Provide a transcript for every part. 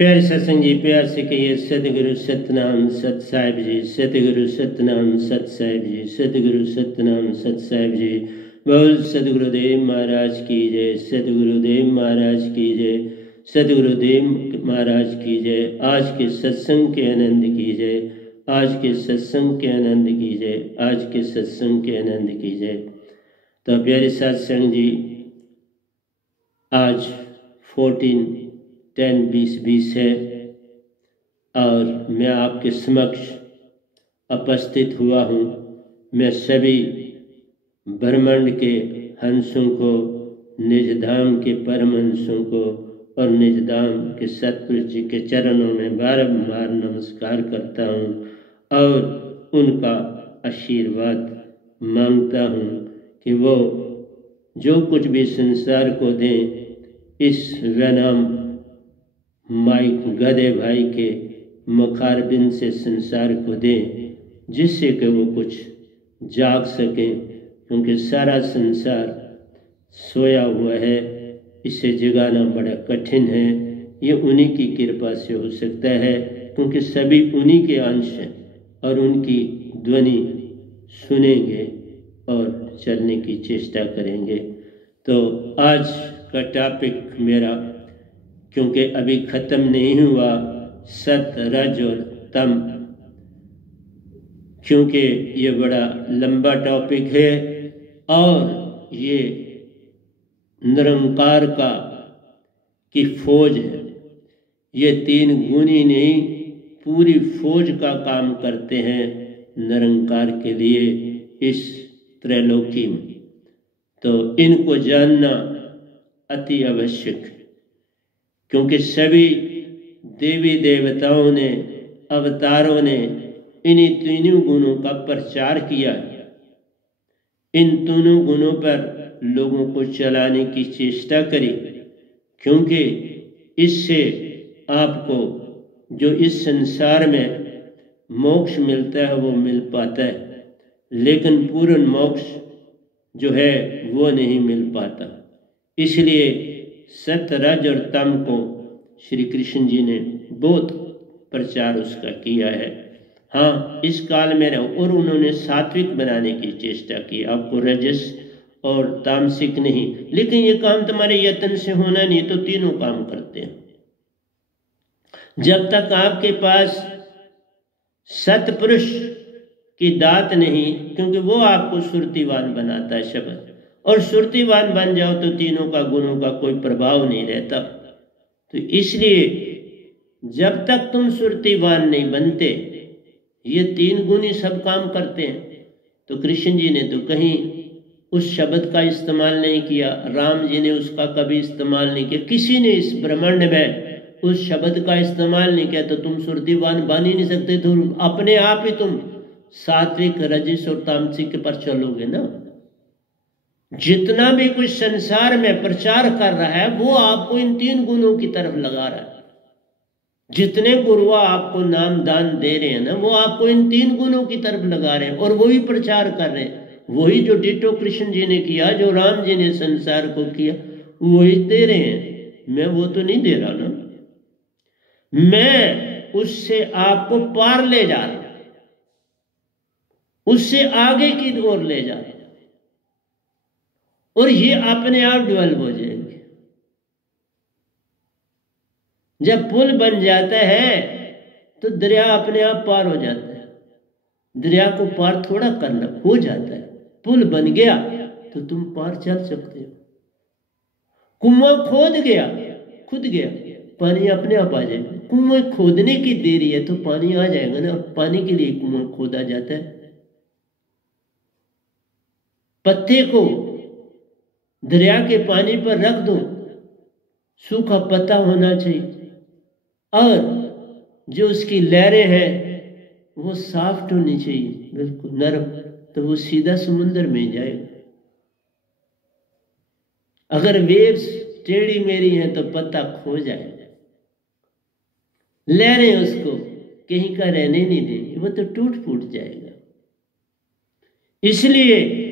प्यारे सत्संग जी, प्यार से कहिए सतगुरु सतनाम सत साहिब जी, सतगुरु सतनाम सत साहिब जी, सतगुरु सतनाम सत साहिब जी। बोल सतगुरुदेव महाराज की जय, सतगुरुदेव महाराज की जय, सतगुरुदेव महाराज की जय। आज के सत्संग के आनंद की जय, आज के सत्संग के आनंद की जय, आज के सत्संग के आनंद की जय। तो प्यारे सत्संग जी, आज 14-10-20-20 है और मैं आपके समक्ष उपस्थित हुआ हूँ। मैं सभी ब्रह्मांड के हंसों को, निजधाम के परम हंसों को और निजधाम के सतपुरुष जी के चरणों में बारंबार नमस्कार करता हूँ और उनका आशीर्वाद मांगता हूँ कि वो जो कुछ भी संसार को दें, इस वनाम माइक गधे भाई के मुखारबिन से संसार को दें, जिससे कि वो कुछ जाग सकें, क्योंकि सारा संसार सोया हुआ है, इसे जगाना बड़ा कठिन है। ये उन्हीं की कृपा से हो सकता है, क्योंकि सभी उन्हीं के अंश हैं और उनकी ध्वनि सुनेंगे और चलने की चेष्टा करेंगे। तो आज का टॉपिक मेरा, क्योंकि अभी ख़त्म नहीं हुआ, सत रज और तम, क्योंकि ये बड़ा लंबा टॉपिक है और ये निरंकार की फौज है। ये 3 गुणी नहीं, पूरी फौज का काम करते हैं निरंकार के लिए इस त्रैलोकी में। तो इनको जानना अति आवश्यक है, क्योंकि सभी देवी देवताओं ने, अवतारों ने इन्हीं तीनों गुणों का प्रचार किया। इन तीनों गुणों पर लोगों को चलाने की चेष्टा करी, क्योंकि इससे आपको जो इस संसार में मोक्ष मिलता है वो मिल पाता है, लेकिन पूर्ण मोक्ष जो है वो नहीं मिल पाता। इसलिए सत रज और तम को श्री कृष्ण जी ने बहुत प्रचार उसका किया है। हाँ, इस काल में रहो, और उन्होंने सात्विक बनाने की चेष्टा की, आपको रजस और तामसिक नहीं। लेकिन ये काम तुम्हारे यत्न से होना नहीं, तो तीनों काम करते हैं। जब तक आपके पास सतपुरुष की दात नहीं, क्योंकि वो आपको सुरतिवान बनाता है शब्द, और सुरतिवान बन जाओ तो तीनों का गुणों का कोई प्रभाव नहीं रहता। तो इसलिए जब तक तुम सुरतिवान नहीं बनते, ये 3 गुण ही सब काम करते हैं। तो कृष्ण जी ने तो कहीं उस शब्द का इस्तेमाल नहीं किया, राम जी ने उसका कभी इस्तेमाल नहीं किया, किसी ने इस ब्रह्मांड में उस शब्द का इस्तेमाल नहीं किया। तो तुम सुरतिवान बन ही नहीं सकते, तो अपने आप ही तुम सात्विक, रजस और तामसिक पर चलोगे ना। जितना भी कुछ संसार में प्रचार कर रहा है वो आपको इन 3 गुणों की तरफ लगा रहा है। जितने गुरु आपको नाम दान दे रहे हैं ना, वो आपको इन 3 गुणों की तरफ लगा रहे हैं और वही प्रचार कर रहे हैं। वही जो डिटो कृष्ण जी ने किया, जो राम जी ने संसार को किया, वही दे रहे हैं। मैं वो तो नहीं दे रहा ना, मैं उससे आपको पार ले जा रहा, उससे आगे की ओर ले जा रहा, और ये अपने आप डेवलप हो जाएंगे। जब पुल बन जाता है तो दरिया अपने आप पार हो जाता है। दरिया को पार थोड़ा करना, हो जाता है। पुल बन गया तो तुम पार चल सकते हो। कुआं खोद गया, खुद गया, पानी अपने आप आ जाएगा। कुआं खोदने की देरी है तो पानी आ जाएगा ना। पानी के लिए कुआं खोदा जाता है। पत्ते को दरिया के पानी पर रख दो, सूखा पत्ता होना चाहिए, और जो उसकी लहरें हैं वो सॉफ्ट होनी चाहिए, बिल्कुल नरम, तो वो सीधा समुद्र में जाएगा। अगर वेव्स टेढ़ी मेढ़ी हैं तो पत्ता खो जाएगा। लहरें उसको कहीं का रहने नहीं देंगी, वो तो टूट फूट जाएगा। इसलिए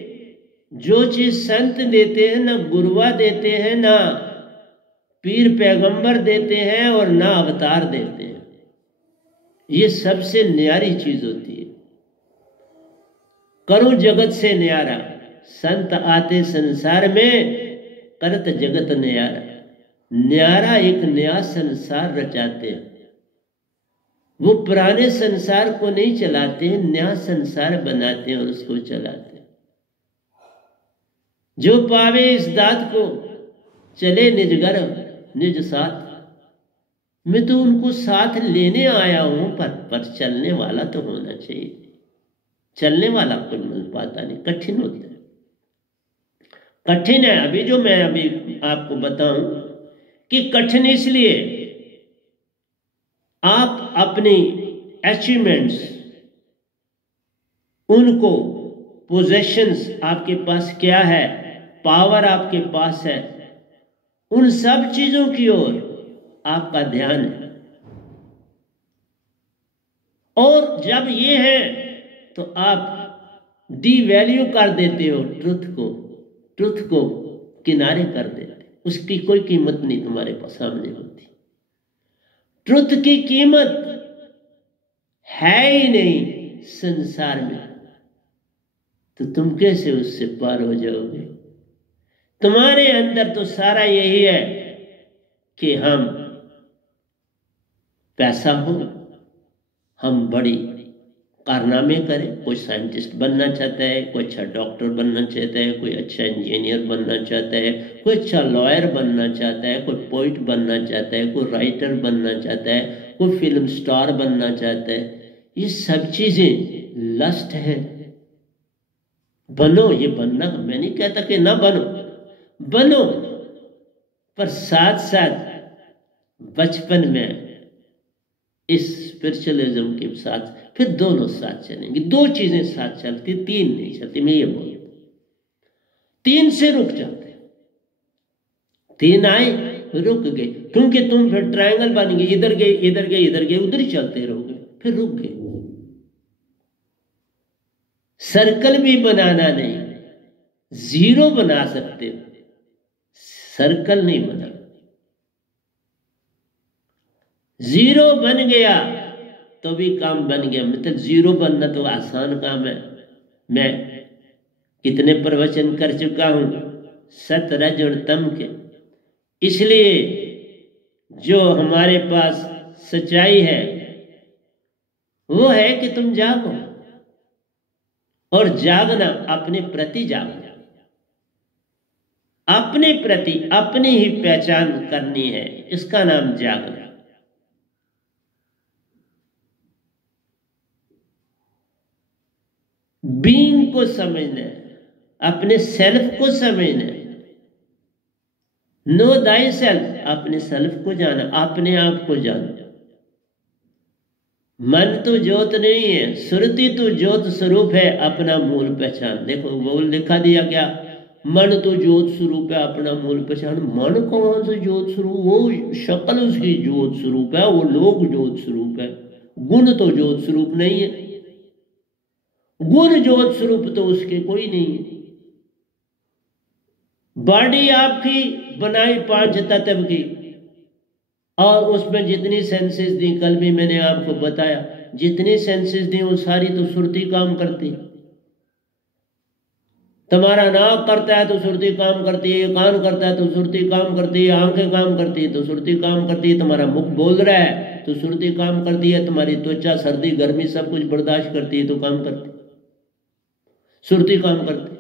जो चीज संत देते हैं, ना गुरुआ देते हैं, ना पीर पैगंबर देते हैं और ना अवतार देते हैं। ये सबसे न्यारी चीज होती है। करो जगत से न्यारा, संत आते संसार में, करत जगत न्यारा। न्यारा एक नया संसार रचाते हैं। वो पुराने संसार को नहीं चलाते, नया संसार बनाते हैं और उसको चलाते हैं। जो पावे इस दात को, चले निज गर्भ निज साथ। मैं तो उनको साथ लेने आया हूं, पर चलने वाला तो होना चाहिए। चलने वाला कोई मिल पाता नहीं, कठिन होता है, कठिन है। अभी जो मैं अभी आपको बताऊं कि कठिन इसलिए, आप अपनी अचीवमेंट्स, उनको पोजेशंस आपके पास क्या है, पावर आपके पास है, उन सब चीजों की ओर आपका ध्यान है। और जब ये है तो आप डिवैल्यू कर देते हो ट्रुथ को किनारे कर देते, उसकी कोई कीमत नहीं तुम्हारे पास सामने होती। ट्रुथ की कीमत है ही नहीं संसार में, तो तुम कैसे उससे पार हो जाओगे? तुम्हारे अंदर तो सारा यही है कि हम पैसा हो, हम बड़ी कारनामे करें। कोई साइंटिस्ट बनना चाहता है, कोई अच्छा डॉक्टर बनना चाहता है, कोई अच्छा इंजीनियर बनना चाहता है, कोई अच्छा लॉयर बनना चाहता है, कोई पोइट बनना चाहता है, कोई राइटर बनना चाहता है, कोई फिल्म स्टार बनना चाहता है। ये सब चीजें लस्ट है। बनो, ये बनना, मैं नहीं कहता कि ना बनो, बनो, पर साथ साथ बचपन में इस स्पिरिचुअलिज्म के साथ फिर दोनों साथ चलेंगे। दो चीजें साथ चलती, तीन नहीं चलती। मैं ये बोलता, तीन से रुक जाते, तीन आए रुक गए, क्योंकि तुम फिर ट्रायंगल बन गए, इधर गए इधर गए इधर गए, उधर ही चलते रहोगे, फिर रुक गए। सर्कल भी बनाना नहीं, जीरो बना सकते हो, सर्कल नहीं बना। जीरो बन गया तो भी काम बन गया। मतलब जीरो बनना तो आसान काम है। मैं कितने प्रवचन कर चुका हूं सत रज और तम के। इसलिए जो हमारे पास सच्चाई है वो है कि तुम जागो, और जागना अपने प्रति जागना, अपने प्रति अपनी ही पहचान करनी है, इसका नाम जागना। बीइंग को समझना है, अपने सेल्फ को समझना है। नो दाई सेल्फ, अपने सेल्फ को जाना, अपने आप को जाना। मन तो ज्योत नहीं है, सुरति तो ज्योत स्वरूप है, अपना मूल पहचान। देखो वो लिखा दिया क्या, मन तो ज्योत स्वरूप है, अपना मूल पहचान। मन कौन सा ज्योत स्वरूप? वो शक्ल उसकी ज्योत स्वरूप है, वो लोग ज्योत स्वरूप है। गुण तो ज्योत स्वरूप नहीं है, गुण ज्योत स्वरूप तो उसके कोई नहीं है। बॉडी आपकी बनाई 5 तत्व की, और उसमें जितनी सेंसेस दी, कल भी मैंने आपको बताया, जितनी सेंसेस दी वो सारी तो सुरती काम करती। तुम्हारा नाक करता है तो सुरती काम करती है, कान करता है तो सुरती काम करती है, आंखें काम करती है तो सुरती काम करती है, तुम्हारा मुख बोल रहा है तो सुरती काम करती है, तुम्हारी त्वचा सर्दी गर्मी सब कुछ बर्दाश्त करती है तो काम करती, सुरती काम करती।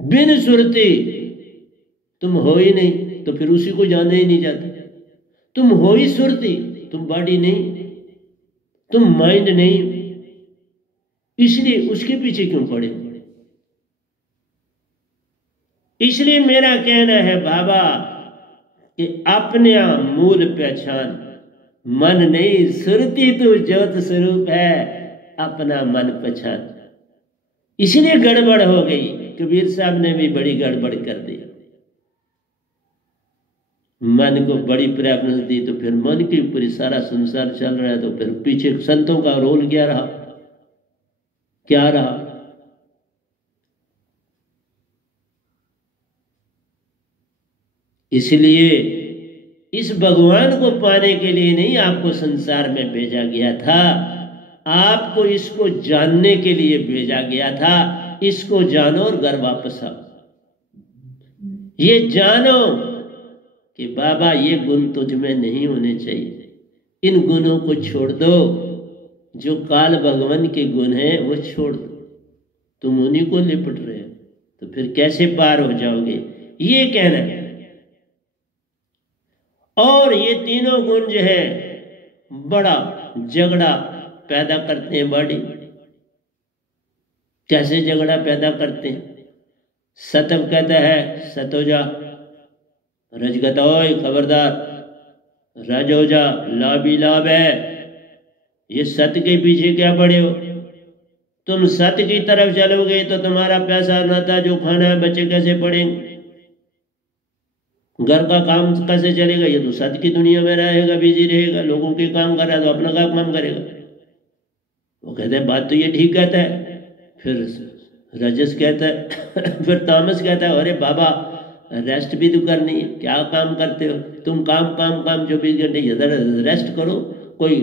बिन सुरती तुम हो ही नहीं, तो फिर उसी को जाने ही नहीं जाते। तुम हो ही सुरती, तुम बॉडी नहीं, तुम माइंड नहीं, इसलिए उसके पीछे क्यों पड़े? इसलिए मेरा कहना है बाबा कि अपने मूल पहचान, मन नहीं, सुरती तो ज्योत स्वरूप है, अपना मन पहचान। इसलिए गड़बड़ हो गई, कबीर साहब ने भी बड़ी गड़बड़ कर दी। मन को बड़ी प्रेफरेंस दी तो फिर मन के ऊपर ही सारा संसार चल रहा है, तो फिर पीछे संतों का रोल क्या रहा? क्या रहा? इसलिए इस भगवान को पाने के लिए नहीं आपको संसार में भेजा गया था, आपको इसको जानने के लिए भेजा गया था। इसको जानो और घर वापस आओ। ये जानो कि बाबा ये गुण तुझ में नहीं होने चाहिए, इन गुणों को छोड़ दो। जो काल भगवान के गुण हैं वो छोड़ दो। तुम उन्हीं को लिपट रहे हो तो फिर कैसे पार हो जाओगे, ये कहना है। और ये तीनों गुण जो है बड़ा झगड़ा पैदा करते हैं बॉडी। कैसे झगड़ा पैदा करते हैं? सतव कहता है सत हो जा, रज कहता ओए खबरदार रज हो जा, लाभ ही लाभ है। ये सत्य के पीछे क्या पड़े हो? तुम सत्य की तरफ चलोगे तो तुम्हारा पैसा नाता जो खाना है बच्चे कैसे पढ़ेंगे, घर का काम कैसे चलेगा? ये तो सत्य की दुनिया में रहेगा, बिजी रहेगा, लोगों के काम कर रहा है तो अपना काम करेगा। वो कहते हैं बात तो ये ठीक कहता है। फिर रजस कहता है फिर तामस कहता है अरे बाबा रेस्ट भी तो करनी है, क्या काम करते हो तुम? काम काम काम 24 घंटे, इधर रेस्ट करो, कोई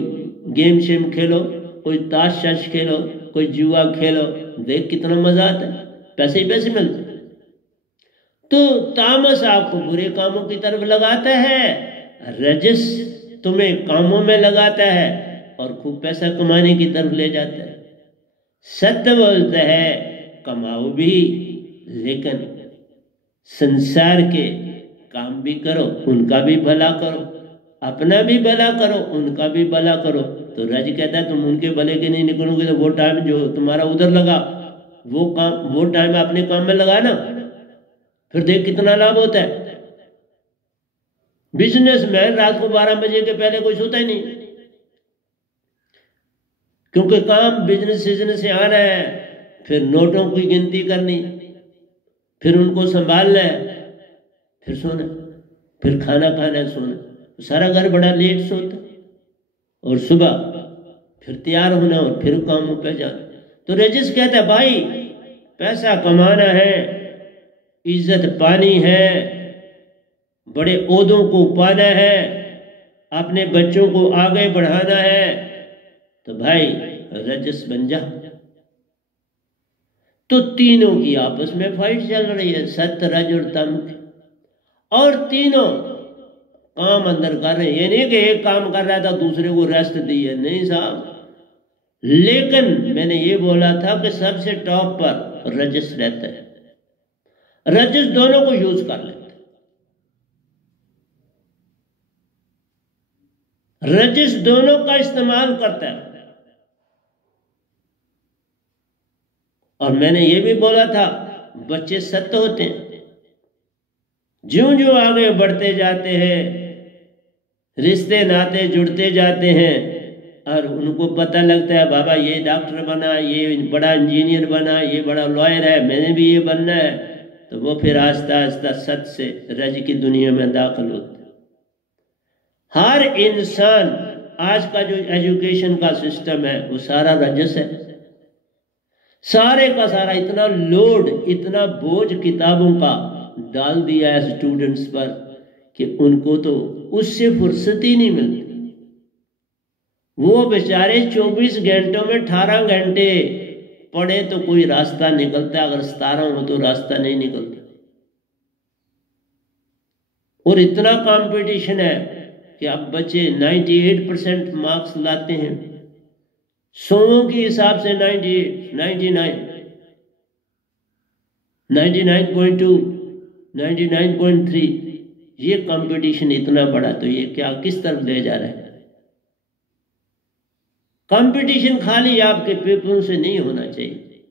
गेम शेम खेलो, कोई ताश शाश खेलो, कोई जुआ खेलो, देख कितना मजा आता है, पैसे ही पैसे मिलते। तो तामस आपको बुरे कामों की तरफ लगाता है, रजस तुम्हें कामों में लगाता है और खूब पैसा कमाने की तरफ ले जाता है। सत्य बोलता है कमाओ भी, लेकिन संसार के काम भी करो, उनका भी भला करो, अपना भी भला करो, उनका भी भला करो। तो रज कहता है तुम उनके भले के नहीं निकलोगे तो वो टाइम जो तुम्हारा उधर लगा वो टाइम अपने काम में लगा ना, फिर देख कितना लाभ होता है। बिजनेसमैन रात को 12 बजे के पहले कोई सोता ही नहीं, क्योंकि काम बिजनेस से आना है, फिर नोटों की गिनती करनी, फिर उनको संभालना है, फिर सोना, फिर खाना खाना, सोना, सारा घर बड़ा लेट सोता और सुबह फिर तैयार होना और फिर कामों पे जाना। तो रजिस कहता है भाई पैसा कमाना है, इज्जत पानी है, बड़े ओहदों को पाना है, अपने बच्चों को आगे बढ़ाना है, तो भाई रजस बन जा। तो तीनों की आपस में फाइट चल रही है, सत्य रज और तम, और तीनों काम अंदर कर रहे हैं। ये नहीं कि एक काम कर रहा था दूसरे को रेस्ट दिए, नहीं साहब। लेकिन मैंने ये बोला था कि सबसे टॉप पर रजस रहता है, रजस दोनों को यूज कर लेता है, रजस दोनों का इस्तेमाल करता है। और मैंने ये भी बोला था बच्चे सत्य होते हैं, ज्यों ज्यों आगे बढ़ते जाते हैं रिश्ते नाते जुड़ते जाते हैं और उनको पता लगता है बाबा ये डॉक्टर बना, ये बड़ा इंजीनियर बना, ये बड़ा लॉयर है, मैंने भी ये बनना है, तो वो फिर आस्ता आस्ता सत्य से रज की दुनिया में दाखिल होते। हर इंसान आज का जो एजुकेशन का सिस्टम है वो सारा रजस है, सारे का सारा इतना लोड, इतना बोझ किताबों का डाल दिया है स्टूडेंट्स पर कि उनको तो उससे फुर्सत ही नहीं मिलती। वो बेचारे 24 घंटों में 18 घंटे पढ़े तो कोई रास्ता निकलता, अगर 17 हो तो रास्ता नहीं निकलता। और इतना कंपटीशन है कि अब बच्चे 98% मार्क्स लाते हैं, 100 के हिसाब से 98, 99, 99.2, 99.3, ये कंपटीशन इतना बड़ा, तो ये क्या किस तरफ ले जा रहा है? कंपटीशन खाली आपके पेपरों से नहीं होना चाहिए,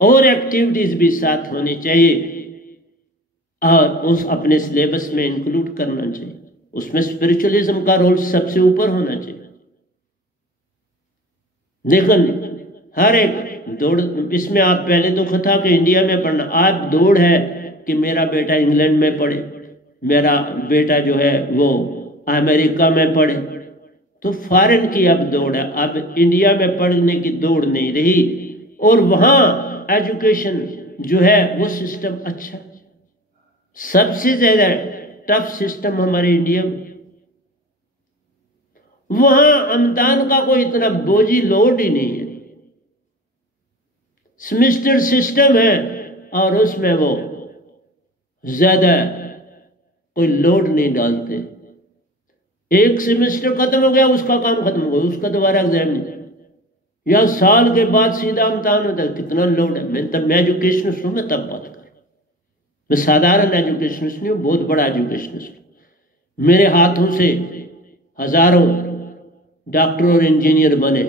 और एक्टिविटीज भी साथ होनी चाहिए और उस अपने सिलेबस में इंक्लूड करना चाहिए। उसमें स्पिरिचुअलिज्म का रोल सबसे ऊपर होना चाहिए। लेकिन हर एक दौड़, इसमें आप पहले तो कथा के इंडिया में पढ़ना, आप दौड़ है कि मेरा बेटा इंग्लैंड में पढ़े, मेरा बेटा जो है वो अमेरिका में पढ़े, तो फॉरेन की अब दौड़ है। अब इंडिया में पढ़ने की दौड़ नहीं रही, और वहाँ एजुकेशन जो है वो सिस्टम अच्छा, सबसे ज्यादा टफ सिस्टम हमारे इंडिया में। वहां आमदान का कोई इतना बोझी लोड ही नहीं है, सेमेस्टर सिस्टम है और उसमें वो ज्यादा कोई लोड नहीं डालते। एक सेमेस्टर खत्म हो गया, उसका काम खत्म हो गया, उसका दोबारा एग्जाम नहीं, या साल के बाद सीधा इम्तिहान होता है। कितना लोड है। मैं एजुकेशनिस्ट हूँ, मैं तब बात कर, मैं साधारण एजुकेशनिस्ट नहीं हूँ, बहुत बड़ा एजुकेशनिस्ट। मेरे हाथों से हजारों डॉक्टर और इंजीनियर बने,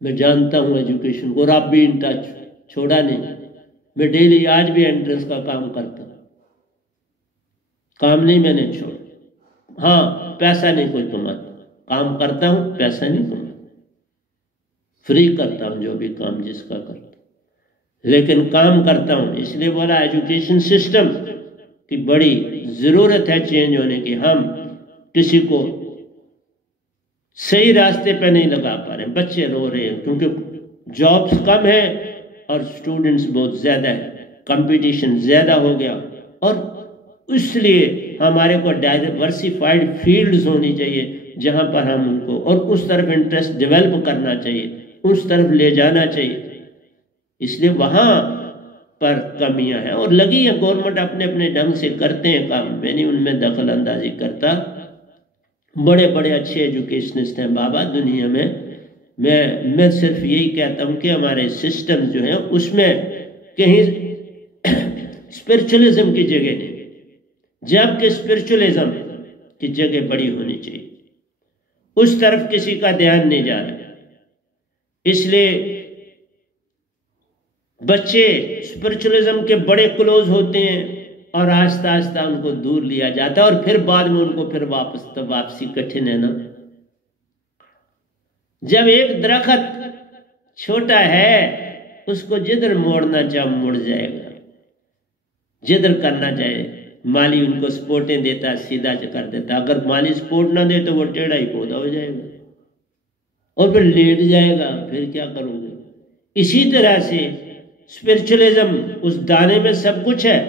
मैं जानता हूँ एजुकेशन को, और आप भी इन टच छोड़ा नहीं। मैं डेली आज भी एंट्रेंस का काम करता हूँ, काम नहीं मैंने छोड़ा। हाँ, पैसा नहीं कोई कमाता, काम करता हूँ, पैसा नहीं कमाता, फ्री करता हूँ जो भी काम जिसका करता, लेकिन काम करता हूँ। इसलिए बोला एजुकेशन सिस्टम की बड़ी जरूरत है चेंज होने की। हम किसी को सही रास्ते पे नहीं लगा पा रहे, बच्चे रो रहे हैं क्योंकि जॉब्स कम है और स्टूडेंट्स बहुत ज्यादा है, कंपटीशन ज्यादा हो गया। और इसलिए हमारे को डाइवर्सिफाइड फील्ड्स होनी चाहिए जहां पर हम उनको, और उस तरफ इंटरेस्ट डेवलप करना चाहिए, उस तरफ ले जाना चाहिए। इसलिए वहां पर कमियां हैं और लगी है। गवर्नमेंट अपने अपने ढंग से करते हैं काम, मैं नहीं उनमें दखल अंदाजी करता। बड़े बड़े अच्छे एजुकेशनिस्ट हैं बाबा दुनिया में। मैं सिर्फ यही कहता हूं कि हमारे सिस्टम जो है उसमें कहीं स्पिरिचुअलिज्म की जगह नहीं, जबकि स्पिरिचुअलिज्म की जगह बड़ी होनी चाहिए, उस तरफ किसी का ध्यान नहीं जा रहा। इसलिए बच्चे स्पिरिचुअलिज्म के बड़े क्लोज होते हैं और आस्ता आस्ता उनको दूर लिया जाता है, और फिर बाद में उनको फिर वापसी कठिन है ना। जब एक दरख्त छोटा है उसको जिधर मोड़ना चाहे मुड़ जाएगा, जिधर करना चाहे। माली उनको सपोर्टें देता है, सीधा कर देता। अगर माली सपोर्ट ना दे तो वो टेढ़ा ही पौधा हो जाएगा और फिर लेट जाएगा, फिर क्या करोगे। इसी तरह से स्पिरिचुअलिज्म उस दाने में सब कुछ है,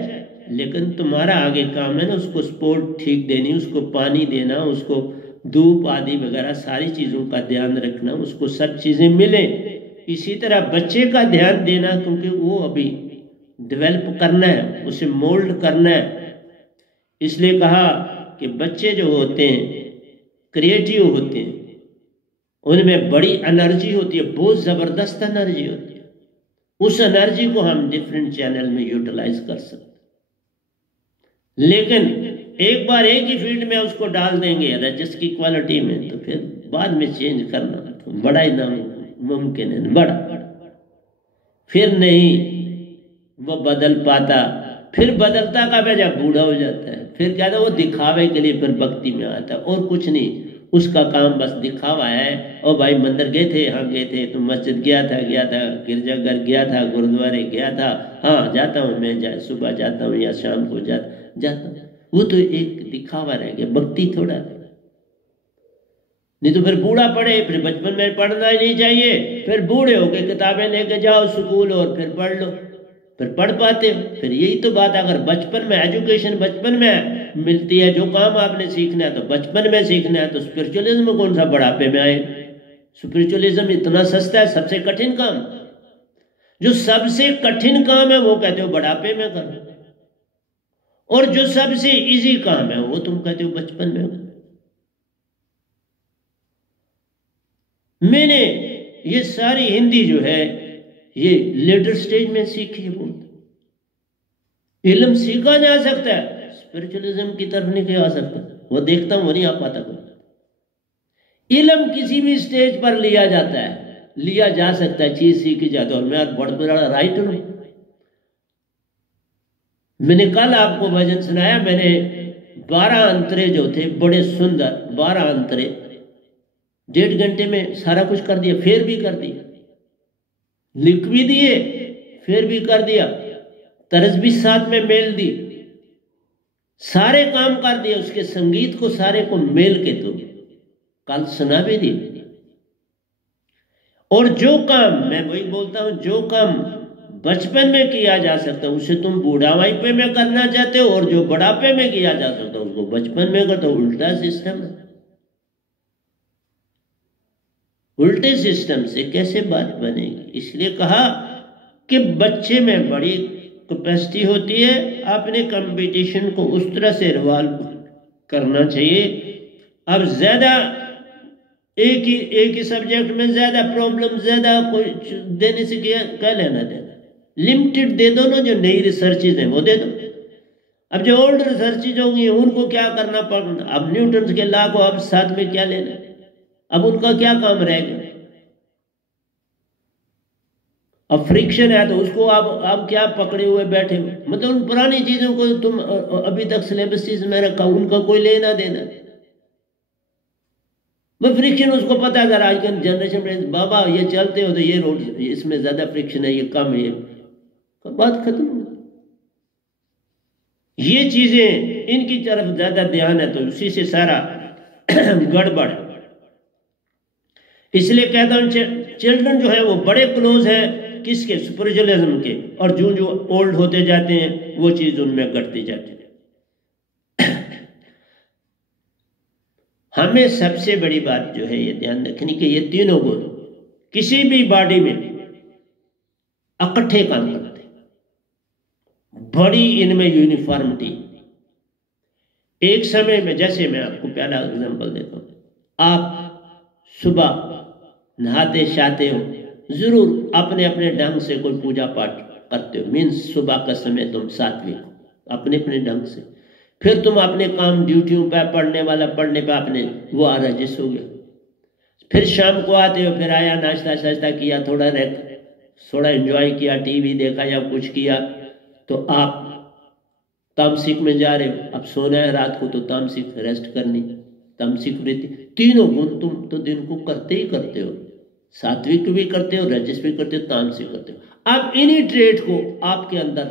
लेकिन तुम्हारा आगे काम है ना उसको सपोर्ट ठीक देनी, उसको पानी देना, उसको धूप आदि वगैरह सारी चीज़ों का ध्यान रखना, उसको सब चीज़ें मिले। इसी तरह बच्चे का ध्यान देना, क्योंकि वो अभी डेवलप करना है, उसे मोल्ड करना है। इसलिए कहा कि बच्चे जो होते हैं क्रिएटिव होते हैं, उनमें बड़ी एनर्जी होती है, बहुत ज़बरदस्त एनर्जी होती है। उस एनर्जी को हम डिफरेंट चैनल में यूटिलाइज कर सकते, लेकिन एक बार एक ही फील्ड में उसको डाल देंगे रजस की क्वालिटी में, तो फिर बाद में चेंज करना तो बड़ा ही नामुमकिन है, बड़ा फिर नहीं वो बदल पाता। फिर बदलता कब है? जब बूढ़ा हो जाता है। फिर क्या था, वो दिखावे के लिए फिर भक्ति में आता है और कुछ नहीं, उसका काम बस दिखावा है। और भाई मंदिर गए थे, हाँ गए थे, तो मस्जिद गया था, गिरजाघर गया था, गुरुद्वारे गया था, हाँ जाता हूँ मैं, सुबह जाता हूँ या शाम को जाता हूँ। वो तो एक दिखावा रह गया, भक्ति थोड़ा है। नहीं तो फिर बूढ़ा पढ़े, फिर बचपन में पढ़ना ही नहीं चाहिए, फिर बूढ़े होके किताबें लेके जाओ स्कूल और फिर पढ़ लो, फिर पढ़ पाते हो। फिर यही तो बात, अगर बचपन में एजुकेशन बचपन में मिलती है, जो काम आपने सीखना है तो बचपन में सीखना है, तो स्पिरिचुअलिज्म कौन सा बढ़ापे में आए? स्पिरिचुअलिज्म इतना सस्ता है, सबसे कठिन काम, जो सबसे कठिन काम है वो कहते हो बढ़ापे में करो, और जो सबसे इजी काम है वो तुम कहते हो बचपन में करो। मैंने ये सारी हिंदी जो है ये लेटर स्टेज में सीखी है। बहुत इल्म सीखा जा सकता है, स्पिरिचुअलिज्म की तरफ नहीं आ सकता। वो देखता हूं वो नहीं आ पाता कोई। इल्म किसी भी स्टेज पर लिया जाता है, लिया जा सकता है, चीज सीखी जाती है। और मैं आज बड़ा राइटर हूं। मैंने कल आपको भजन सुनाया, मैंने 12 अंतरे जो थे बड़े सुंदर 12 अंतरे 1.5 घंटे में सारा कुछ कर दिया, फिर भी कर दिया, लिख भी दिए, फिर भी कर दिया, तर्ज भी साथ में मेल दी, सारे काम कर दिए, उसके संगीत को सारे को मेल के तो कल सुना भी दी। और जो काम, मैं वही बोलता हूं, जो काम बचपन में किया जा सकता है उसे तुम बूढ़ापे में करना चाहते हो, और जो बुढ़ापे में किया जा सकता है उसको बचपन में कर, तो उल्टा सिस्टम है। उल्टे सिस्टम से कैसे बात बनेगी? इसलिए कहा कि बच्चे में बड़ी कैपेसिटी होती है, अपने कंपटीशन को उस तरह से रिवॉल्व करना चाहिए। अब ज्यादा एक ही सब्जेक्ट में ज्यादा प्रॉब्लम ज्यादा कोई देने से क्या लेना देना, लिमिटेड दे दो ना। जो नई रिसर्चेज हैं वो दे दो। अब जो ओल्ड रिसर्चेज होंगी उनको क्या करना पड़ना, अब न्यूटन के लॉ को अब साथ में क्या लेना, अब उनका क्या काम रहेगा। अब फ्रिक्शन है तो उसको आप क्या पकड़े हुए बैठे हो, मतलब उन पुरानी चीजों को तुम अभी तक सिलेबस में रखा, उनका कोई लेना देना। वो फ्रिक्शन उसको पता है, अगर आज कल जनरेशन में बाबा ये चलते हो तो ये रोड इसमें ज्यादा फ्रिक्शन है, ये कम है, ये बात खत्म। ये चीजें इनकी तरफ ज्यादा ध्यान है तो उसी से सारा गड़बड़। इसलिए कहता हूं चिल्ड्रन जो है वो बड़े क्लोज है किसके, स्पिरिचुअलिज्म के, और जो जो ओल्ड होते जाते हैं वो चीज उनमें घटती जाती है। हमें सबसे बड़ी बात जो है ये ध्यान रखनी कि ये तीनों गुण किसी भी बॉडी में इकट्ठे काम करते, बड़ी इनमें यूनिफॉर्मिटी। एक समय में, जैसे मैं आपको पहला एग्जांपल देता हूं, आप सुबह नहाते शाते हो, जरूर अपने अपने ढंग से कोई पूजा पाठ करते हो, मीन्स सुबह का समय तुम सात्विक हो अपने अपने ढंग से। फिर तुम अपने काम ड्यूटियों पे, पढ़ने वाला पढ़ने पे अपने वो आराजिश हो गया। फिर शाम को आते हो, फिर आया नाश्ता शाश्ता किया, थोड़ा एंजॉय किया, टीवी देखा या कुछ किया, तो आप तामसिक में जा रहे हो। अब सोना है रात को तो तामसिक रेस्ट करनी, तामसिक वृत्ति। तीनों गुण तुम तो दिन को करते ही करते हो, सात्विक भी करते हो, रजस भी करते हो, तामसिक करते हो। अब इन्हीं ट्रेड को आपके अंदर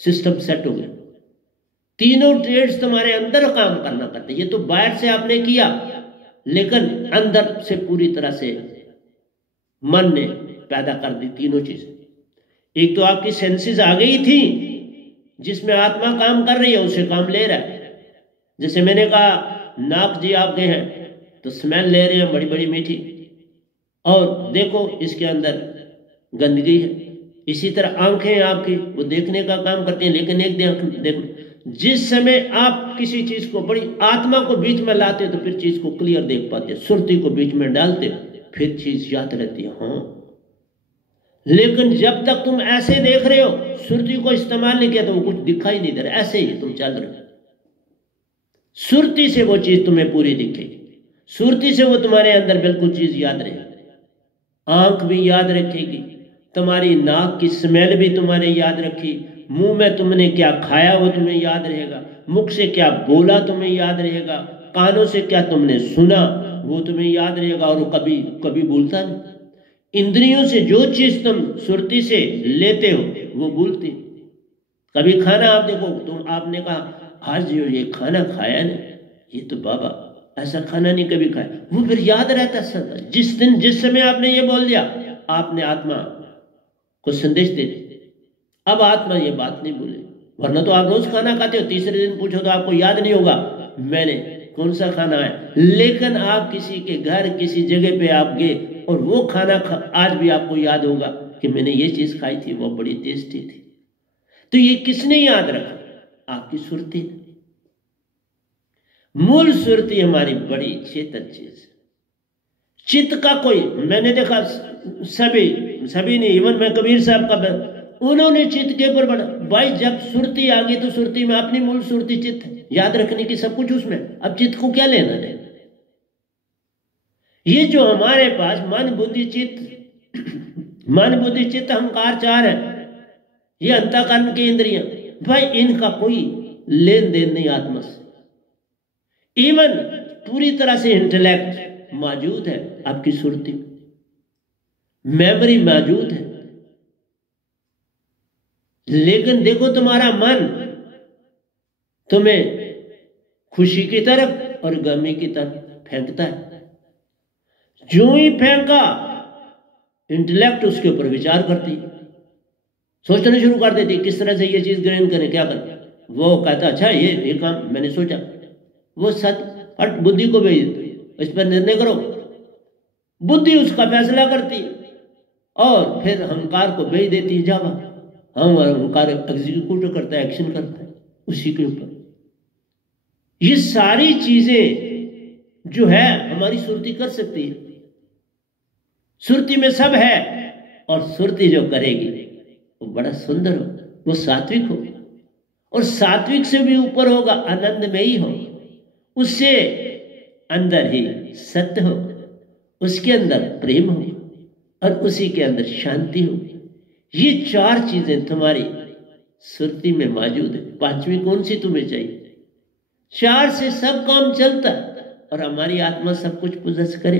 सिस्टम सेट हो गया, तीनों ट्रेड्स तुम्हारे अंदर काम करना करते। ये तो बाहर से आपने किया, लेकिन अंदर से पूरी तरह से मन ने पैदा कर दी तीनों चीजें। एक तो आपकी सेंसेस आ गई थी जिसमें आत्मा काम कर रही है, उसे काम ले रहा है। जैसे मैंने कहा नाक जी आपके हैं तो स्मेल ले रहे हैं बड़ी बड़ी मीठी, और देखो इसके अंदर गंदगी है। इसी तरह आंखें आपकी वो देखने का काम करती हैं, लेकिन एक देखो जिस समय आप किसी चीज को बड़ी आत्मा को बीच में लाते हो तो फिर चीज को क्लियर देख पाते, सुरती को बीच में डालते फिर चीज याद रहती है। हाँ, लेकिन जब तक तुम ऐसे देख रहे हो, सुरती को इस्तेमाल नहीं किया तो वो कुछ दिखाई नहीं दे रहा, ऐसे ही तुम चल रहे हो। सुरती से वो चीज तुम्हें पूरी दिखेगी, सुरती से वो तुम्हारे अंदर बिल्कुल चीज याद रहेगी। आंख भी याद रखेगी, तुम्हारी नाक की स्मेल भी तुम्हारे याद रखी, मुंह में तुमने क्या खाया वो तुम्हें याद रहेगा, मुख से क्या बोला तुम्हें याद रहेगा, कानों से क्या तुमने सुना वो तुम्हें याद रहेगा, और कभी कभी भूलता नहीं। इंद्रियों से जो चीज तुम सुरती से लेते हो वो भूलती। कभी खाना आप देखो, तुम आपने कहा आज ये खाना खाया ना, ये तो बाबा ऐसा खाना नहीं कभी खाया, वो फिर याद रहता सदा। जिस दिन जिस समय आपने ये बोल दिया, आपने आत्मा को संदेश दे दिया। अब आत्मा ये बात नहीं भूले, वरना तो आप रोज खाना खाते हो, तीसरे दिन पूछो तो आपको याद नहीं होगा मैंने कौन सा खाना है। लेकिन आप किसी के घर किसी जगह पे आप गए और वो खाना आज भी आपको याद होगा कि मैंने ये चीज खाई थी, वो बड़ी टेस्टी थी। तो ये किसने याद रखा? आपकी सुरती। मूल सुरती हमारी बड़ी चेतन चीज। चित्त का कोई, मैंने देखा सभी ने, इवन मैं कबीर साहब का, उन्होंने चित्त के ऊपर बना भाई। जब सुरती आ गई तो सुरती में अपनी मूल सुरती चित्त है, याद रखने की सब कुछ उसमें। अब चित्त को क्या लेना देना? ये जो हमारे पास मन बुद्धि चित्त अहंकार चार है, ये अंतःकरण की इंद्रियां, भाई इनका कोई लेन देन नहीं आत्मा से। इवन पूरी तरह से इंटेलेक्ट मौजूद है आपकी सुरती, मेमोरी मौजूद है, लेकिन देखो तुम्हारा मन तुम्हें खुशी की तरफ और गमी की तरफ फेंकता है। जो ही फेंका इंटेलेक्ट उसके ऊपर विचार करती है, सोचना शुरू कर देती किस तरह से ये चीज ग्रहण करें, क्या करें। वो कहता अच्छा ये काम मैंने सोचा, वो सत हट बुद्धि को भेज देती, इस पर निर्णय करो। बुद्धि उसका फैसला करती और फिर अहंकार को भेज देती है जावा, हम अहंकार एग्जीक्यूट करता है, एक्शन करता है उसी के ऊपर। ये सारी चीजें जो है हमारी सुरती कर सकती है, सुरती में सब है। और सुरती जो करेगी वो बड़ा सुंदर हो, वो सात्विक हो, और सात्विक से भी ऊपर होगा, आनंदमयी हो, उससे अंदर ही सत्य हो, उसके अंदर प्रेम हो और उसी के अंदर शांति हो। ये चार चीजें तुम्हारी सुरती में मौजूद है। पांचवी कौन सी तुम्हें चाहिए? चार से सब काम चलता और हमारी आत्मा सब कुछ पोजेस करे।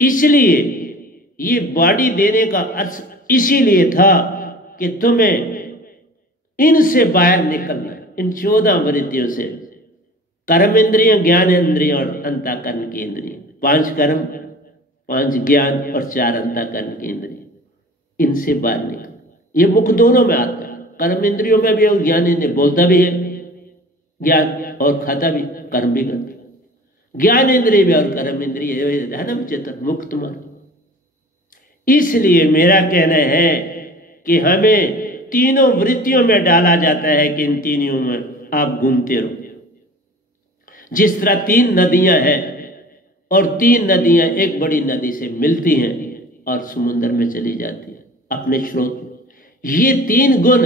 इसलिए ये बॉडी देने का अर्थ इसीलिए था कि तुम्हें इनसे बाहर निकलना है, इन 14 वृत्तियों से, कर्म इंद्रिय, ज्ञान इंद्रिय और अंतःकरण की इंद्रिय। 5 कर्म, 5 ज्ञान और 4 अंतःकरण की इंद्रिय, इनसे बाहर निकल। ये मुख दोनों में आता है, कर्म इंद्रियों में भी और ज्ञान इंद्रिय, बोलता भी है ज्ञान और खाता भी, कर्म भी करता। ज्ञान इंद्रिय भी और कर्म इंद्रिय है ना चेतन मुक्त तुम्हारा। इसलिए मेरा कहना है कि हमें तीनों वृत्तियों में डाला जाता है कि इन तीनों में आप घूमते रहो। जिस तरह 3 नदियां हैं और 3 नदियां एक बड़ी नदी से मिलती हैं और समुद्र में चली जाती है अपने स्रोत। ये 3 गुण,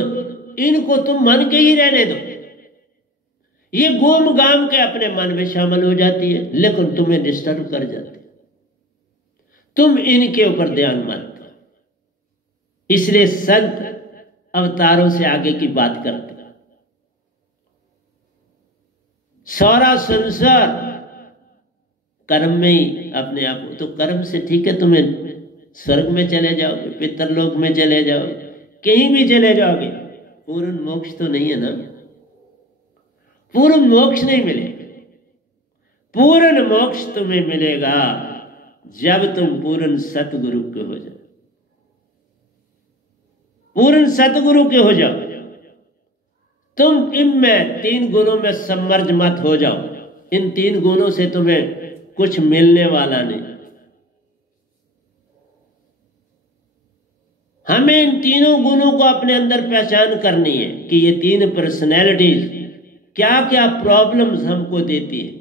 इनको तुम मन के ही रहने दो, ये घूम घाम के अपने मन में शामिल हो जाती है, लेकिन तुम्हें डिस्टर्ब कर जाती है। तुम इनके ऊपर ध्यान मत दो। इसलिए संत अवतारों से आगे की बात करते, सारा संसार कर्म में ही अपने आप को, तो कर्म से ठीक है, तुम्हें स्वर्ग में चले जाओगे, पितरलोक में चले जाओगे, कहीं भी चले जाओगे, पूर्ण मोक्ष तो नहीं है ना। पूर्ण मोक्ष नहीं मिलेगा। पूर्ण मोक्ष तुम्हें मिलेगा जब तुम पूर्ण सतगुरु के हो जाओ, पूर्ण सतगुरु के हो जाओ। तुम इनमें 3 गुणों में सम्मर्ज मत हो जाओ। इन 3 गुणों से तुम्हें कुछ मिलने वाला नहीं। हमें इन तीनों गुणों को अपने अंदर पहचान करनी है कि ये 3 पर्सनैलिटीज क्या क्या प्रॉब्लम्स हमको देती है,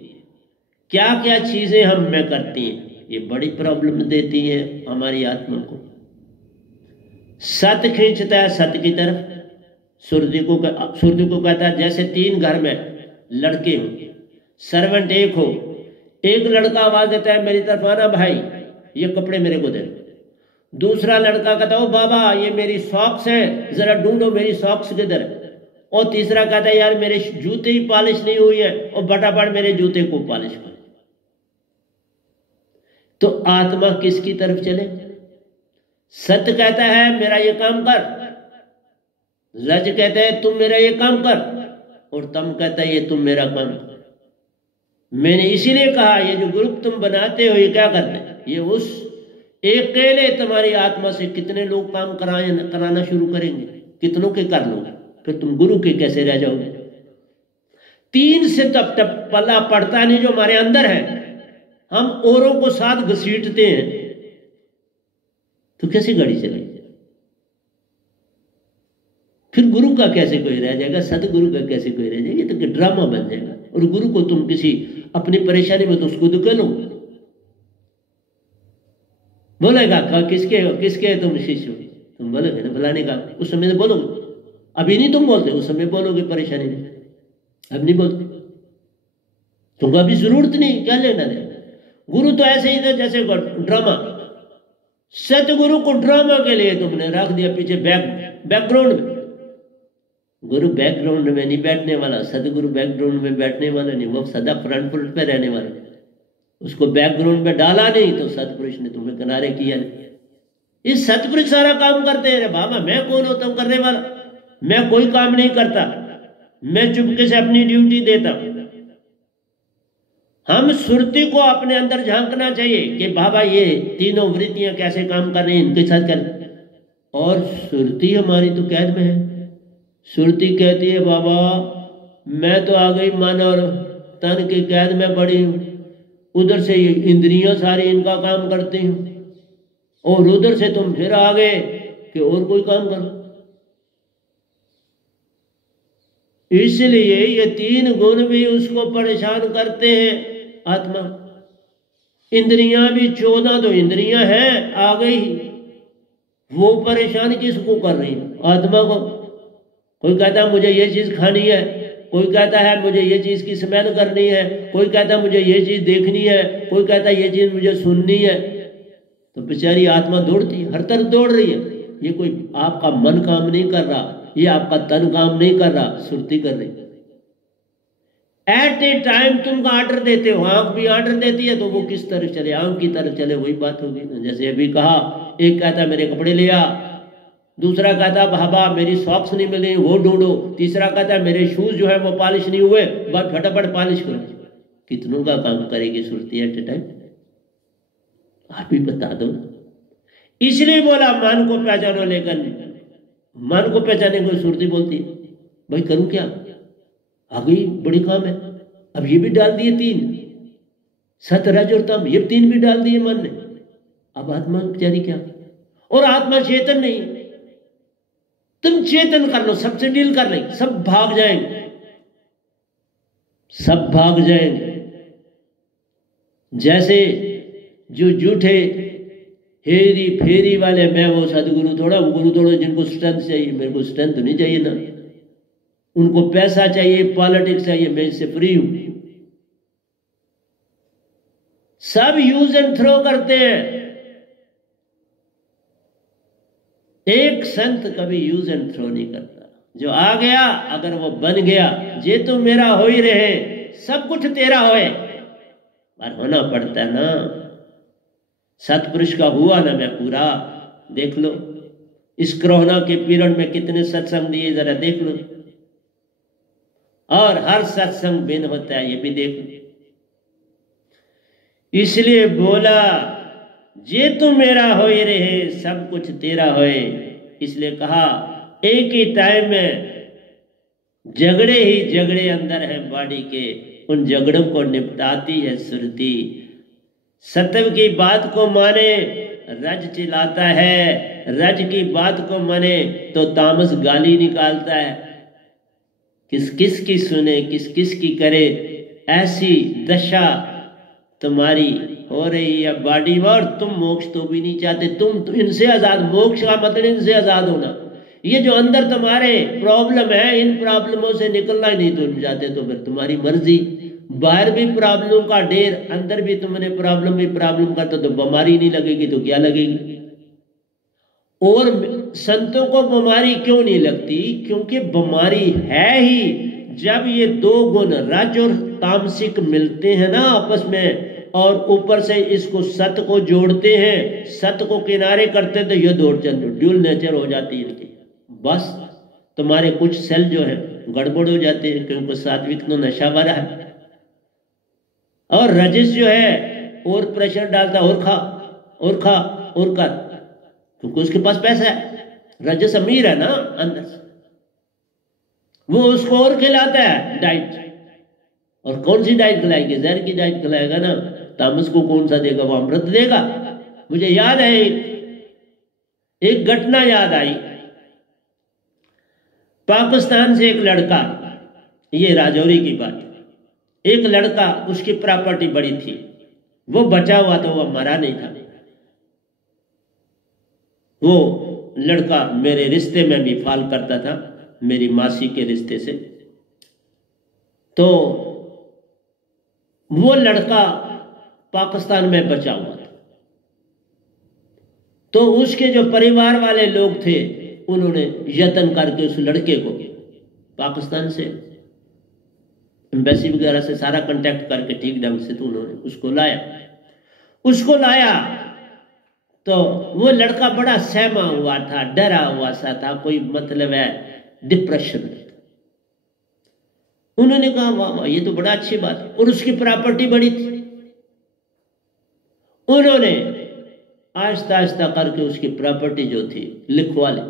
क्या क्या चीजें हम में करती हैं। ये बड़ी प्रॉब्लम देती है हमारी आत्मा को। सत खींचता है सत की तरफ, सुरती को कहता है जैसे 3 घर में लड़के हो, सर्वेंट एक हो, एक लड़का आवाज देता है मेरी तरफ आना भाई, ये कपड़े मेरे को दे। दूसरा लड़का कहता है ओ बाबा ये मेरी सॉक्स है, जरा ढूंढो मेरी सॉक्स किधर है। और तीसरा कहता है यार मेरे जूते ही पॉलिश नहीं हुई है, और फटाफट मेरे जूते को पॉलिश कर। तो आत्मा किसकी तरफ चले? सत्य कहता है मेरा ये काम कर, रज कहता है तुम मेरा ये काम कर, और तम कहता है ये तुम मेरा काम कर। मैंने इसीलिए कहा ये जो ग्रुप तुम बनाते हो ये क्या करते हैं, ये उस अकेले तुम्हारी आत्मा से कितने लोग काम कराना शुरू करेंगे, कितनों के कर लोगे, फिर तुम गुरु के कैसे रह जाओगे। 3 से तब तक पल्ला पड़ता नहीं जो हमारे अंदर है। हम औरों को साथ घसीटते हैं तो कैसी गाड़ी चलेगी। फिर गुरु का कैसे कोई रह जाएगा, सदगुरु का कैसे कोई रह जाएगा। तो ड्रामा बन जाएगा। और गुरु को तुम किसी अपनी परेशानी में तो उसको दुख लो, बोलेगा किसके तुम शिष्य हो, तुम बोलोगे ना बुलाने का, उस समय तो बोलोगे। अभी नहीं तुम बोलते, उस समय बोलोगे परेशानी में, अब नहीं बोलते। तुमको अभी जरूरत नहीं, क्या लेना देना। गुरु तो ऐसे ही था जैसे ड्रामा। सतगुरु को ड्रामा के लिए तुमने रख दिया पीछे बैकग्राउंड में। गुरु बैकग्राउंड में नहीं बैठने वाला, सतगुरु बैकग्राउंड में बैठने वाला नहीं, वो सदा फ्रंट फुट पे रहने वाला। उसको बैकग्राउंड में डाला नहीं तो सतपुरुष ने तुम्हें किनारे किया नहीं। इस सतपुरुष सारा काम करते हैं। बाबा मैं कौन होता हूं करने वाला, मैं कोई काम नहीं करता, मैं चुपके से अपनी ड्यूटी देता हूं। हम सुरती को अपने अंदर झांकना चाहिए कि बाबा ये 3 वृत्तियां कैसे काम कर रही हैं, इनके साथ कर। और सुरती हमारी तो कैद में है। सुरती कहती है बाबा मैं तो आ गई मन और तन की कैद में पड़ी हूँ, उधर से ये इंद्रियां सारी इनका काम करती हूँ और उधर से तुम फिर आ गए कि और कोई काम करो। इसलिए ये तीन गुण भी उसको परेशान करते हैं। आत्मा इंद्रियां भी 14 तो इंद्रियां हैं आ गई, वो परेशान किसको कर रही है? आत्मा को। कोई कहता है मुझे ये चीज खानी है, कोई कहता है मुझे ये चीज की स्मेल करनी है, कोई कहता है मुझे ये चीज देखनी है, कोई कहता है ये चीज मुझे सुननी है। तो बेचारी आत्मा दौड़ती है, हर तरफ दौड़ रही है। ये कोई आपका मन काम नहीं कर रहा, ये आपका तन काम नहीं कर रहा, सुरती कर रही। एट ए टाइम तुम ऑर्डर देते हो, आंख भी ऑर्डर देती है, तो वो किस तरफ चले? आंख की तरफ चले, वही बात होगी ना। जैसे अभी कहा, एक कहता मेरे कपड़े ले आ, दूसरा कहता बाबा मेरी सॉक्स नहीं मिली वो ढूंढो, तीसरा कहता मेरे शूज जो है वो पॉलिश नहीं हुए, बस फटाफट पॉलिश करो। कितनों का काम करेगी सुरती एट ए टाइम? आप ही बता दो। इसलिए बोला मन को पहचानो, लेकिन मन को पहचाने को सुरती बोलती है भाई करूं क्या, आ गई बड़ी काम है। अब ये भी डाल दिए तीन, सत रज और तम, ये तीन भी डाल दिए मन ने। अब आत्मा बेचारी क्या? और आत्मा चेतन नहीं। तुम चेतन कर लो, सबसे डील कर लेंगे, सब भाग जाएंगे, सब भाग जाएंगे। जैसे जो झूठे हेरी फेरी वाले, मैं वो सदगुरु थोड़ा, वो गुरु थोड़ा जिनको स्ट्रेंथ चाहिए, मेरे को स्ट्रेंथ नहीं चाहिए ना, उनको पैसा चाहिए, पॉलिटिक्स चाहिए, मैं इससे फ्री हूं। सब यूज एंड थ्रो करते हैं। एक संत कभी यूज एंड थ्रो नहीं करता। जो आ गया, अगर वो बन गया, जे तो मेरा हो ही रहे, सब कुछ तेरा होए, पर होना पड़ता है ना। सतपुरुष का हुआ ना मैं पूरा, देख लो इस कोरोना के पीरियड में कितने सत्संग दिए, जरा देख लो। और हर सत्संग बिन होता है, ये भी देख लो। इसलिए बोला जे तू मेरा होए रहे, सब कुछ तेरा होए। इसलिए कहा एक ही टाइम में झगड़े ही झगड़े अंदर है बॉडी के, उन झगड़ों को निपटाती है सुरती। सत्व की बात को माने रज चिल्लाता है, रज की बात को माने तो तामस गाली निकालता है। किस किस की सुने, किस किस की करे, ऐसी दशा तुम्हारी हो रही है बॉडी में। और तुम मोक्ष तो भी नहीं चाहते, तुम इनसे आजाद, मोक्ष का मतलब इनसे आजाद होना। ये जो अंदर तुम्हारे प्रॉब्लम है, इन प्रॉब्लमों से निकलना ही नहीं तुम चाहते, तो फिर तुम्हारी मर्जी। बाहर भी प्रॉब्लम का ढेर, अंदर भी तुमने प्रॉब्लम भी प्रॉब्लम करते, तो बीमारी नहीं लगेगी तो क्या लगेगी? और संतों को बीमारी क्यों नहीं लगती? क्योंकि बीमारी है ही जब ये दो गुण रज और तामसिक मिलते हैं ना आपस में, और ऊपर से इसको सत को जोड़ते हैं, सत को किनारे करते, तो ये दो ड्यूल नेचर हो जाती है इनकी। बस तुम्हारे कुछ सेल जो है गड़बड़ हो जाते हैं, क्योंकि सात्विक तो नशा भरा है, और रजस जो है और प्रेशर डालता है, और खा और खा और कर, क्योंकि उसके पास पैसा है। रजस अमीर है ना अंदर से, वो उसको और खिलाता है डाइट। और कौन सी डाइट खिलाएगी? जहर की डाइट खिलाएगा ना। तामस को कौन सा देगा? वो अमृत देगा। मुझे याद है एक घटना याद आई। पाकिस्तान से एक लड़का, ये राजौरी की बात, एक लड़का, उसकी प्रॉपर्टी बड़ी थी, वो बचा हुआ था, वो मरा नहीं था। वो लड़का मेरे रिश्ते में भी फाल करता था, मेरी मासी के रिश्ते से। तो वो लड़का पाकिस्तान में बचा हुआ था। तो उसके जो परिवार वाले लोग थे, उन्होंने यत्न करके उस लड़के को पाकिस्तान से एम्बेसी वगैरह से सारा कांटेक्ट करके ठीक ढंग से, तो उन्होंने उसको लाया। तो वो लड़का बड़ा सहमा हुआ था, डरा हुआ सा था, कोई मतलब है डिप्रेशन। उन्होंने कहा वाह वाह ये तो बड़ा अच्छी बात है, और उसकी प्रॉपर्टी बड़ी थी। उन्होंने आहिस्ता आहिस्ता करके उसकी प्रॉपर्टी जो थी लिखवा ली।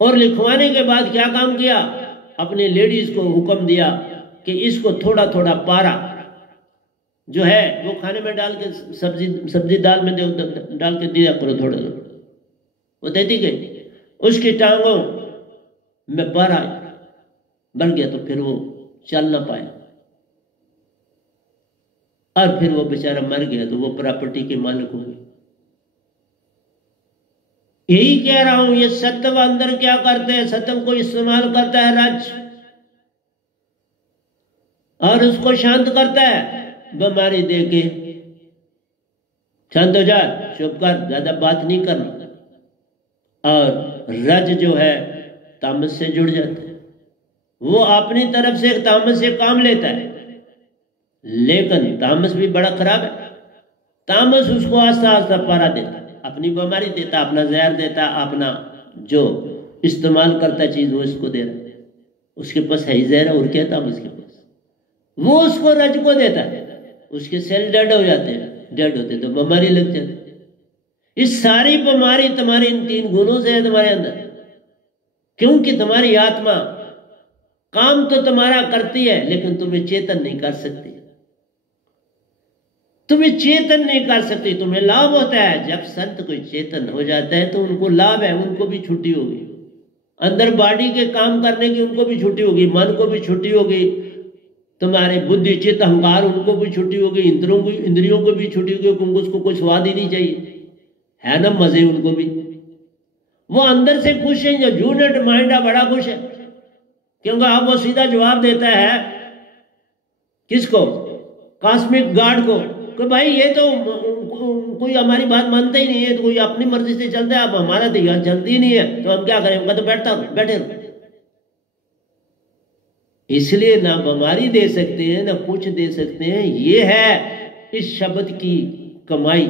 और लिखवाने के बाद क्या काम किया, अपने लेडीज को हुक्म दिया कि इसको थोड़ा थोड़ा पारा जो है वो खाने में डाल के सब्जी दाल में डाल के दिया करो, थोड़ा थोड़ा। वो देती गई, उसकी टांगों में पारा बन गया तो फिर वो चल ना पाया, और फिर वो बेचारा मर गया तो वो प्रॉपर्टी के मालिक हो गए। यही कह रहा हूं, ये सत्व अंदर क्या करते हैं, सत्व को इस्तेमाल करता है राज, और उसको शांत करता है बीमारी दे के। शांत हो जा, चुप कर, ज्यादा बात नहीं करना। और रज जो है तामस से जुड़ जाता है, वो अपनी तरफ से तामस से काम लेता है, लेकिन तामस भी बड़ा खराब है। तामस उसको आस्ता आस्ता पारा देता है, अपनी बीमारी देता, अपना जहर देता, अपना जो इस्तेमाल करता चीज वो इसको दे रहा है। उसके पास है ही जहर, और क्या तामस के पास, वो उसको रज को देता है, उसके सेल डेड हो जाते हैं, डेड होते तो बीमारी लग जाती है। इस सारी बीमारी तुम्हारे इन 3 गुणों से है तुम्हारे अंदर, क्योंकि तुम्हारी आत्मा काम तो तुम्हारा करती है लेकिन तुम्हें चेतन नहीं कर सकती, तुम्हें चेतन नहीं कर सकती। तुम्हें लाभ होता है जब संत कोई चेतन हो जाता है तो उनको लाभ है, उनको भी छुट्टी होगी, अंदर बॉडी के काम करने की उनको भी छुट्टी होगी, मन को भी छुट्टी होगी, तुम्हारे बुद्धि चित्त अहंकार उनको भी छुट्टी होगी, इंद्रियों को भी छुट्टी होगी, क्योंकि उसको कोई स्वाद ही नहीं चाहिए, है ना, मजे उनको भी। वो अंदर से खुश है, जो यूनिट माइंड है बड़ा खुश है, क्योंकि अब वो सीधा जवाब देता है किसको, कॉस्मिक गार्ड को, कि भाई ये तो कोई हमारी बात मानता ही नहीं है, तो कोई अपनी मर्जी से चलता है, अब हमारा तो यहाँ चलती ही नहीं है, तो हम क्या करें, उनका तो बैठे रहो। इसलिए ना बीमारी दे सकते हैं ना कुछ दे सकते हैं, ये है इस शब्द की कमाई।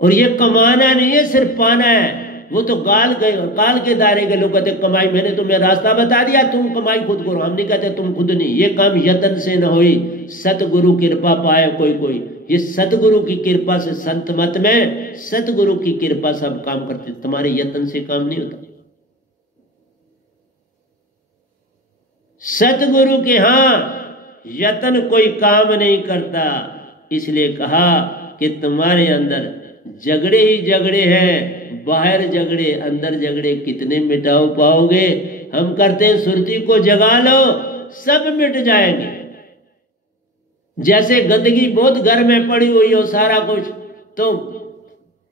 और ये कमाना नहीं है, सिर्फ पाना है। वो तो काल के दायरे के लोग कहते कमाई, मैंने तुम्हें रास्ता बता दिया, तुम कमाई खुद करो। हम नहीं कहते तुम खुद नहीं, ये काम यत्न से न होई, सतगुरु कृपा पाए कोई। ये सतगुरु की कृपा से, संत मत में सतगुरु की कृपा से अब काम करते, तुम्हारे यत्न से काम नहीं होता। सतगुरु के यहाँ यत्न कोई काम नहीं करता, इसलिए कहा कि तुम्हारे अंदर झगड़े ही झगड़े हैं, बाहर झगड़े अंदर झगड़े कितने मिटाओ पाओगे। हम करते हैं सुरती को जगा लो, सब मिट जाएंगे। जैसे गंदगी बहुत घर में पड़ी हुई हो सारा कुछ, तो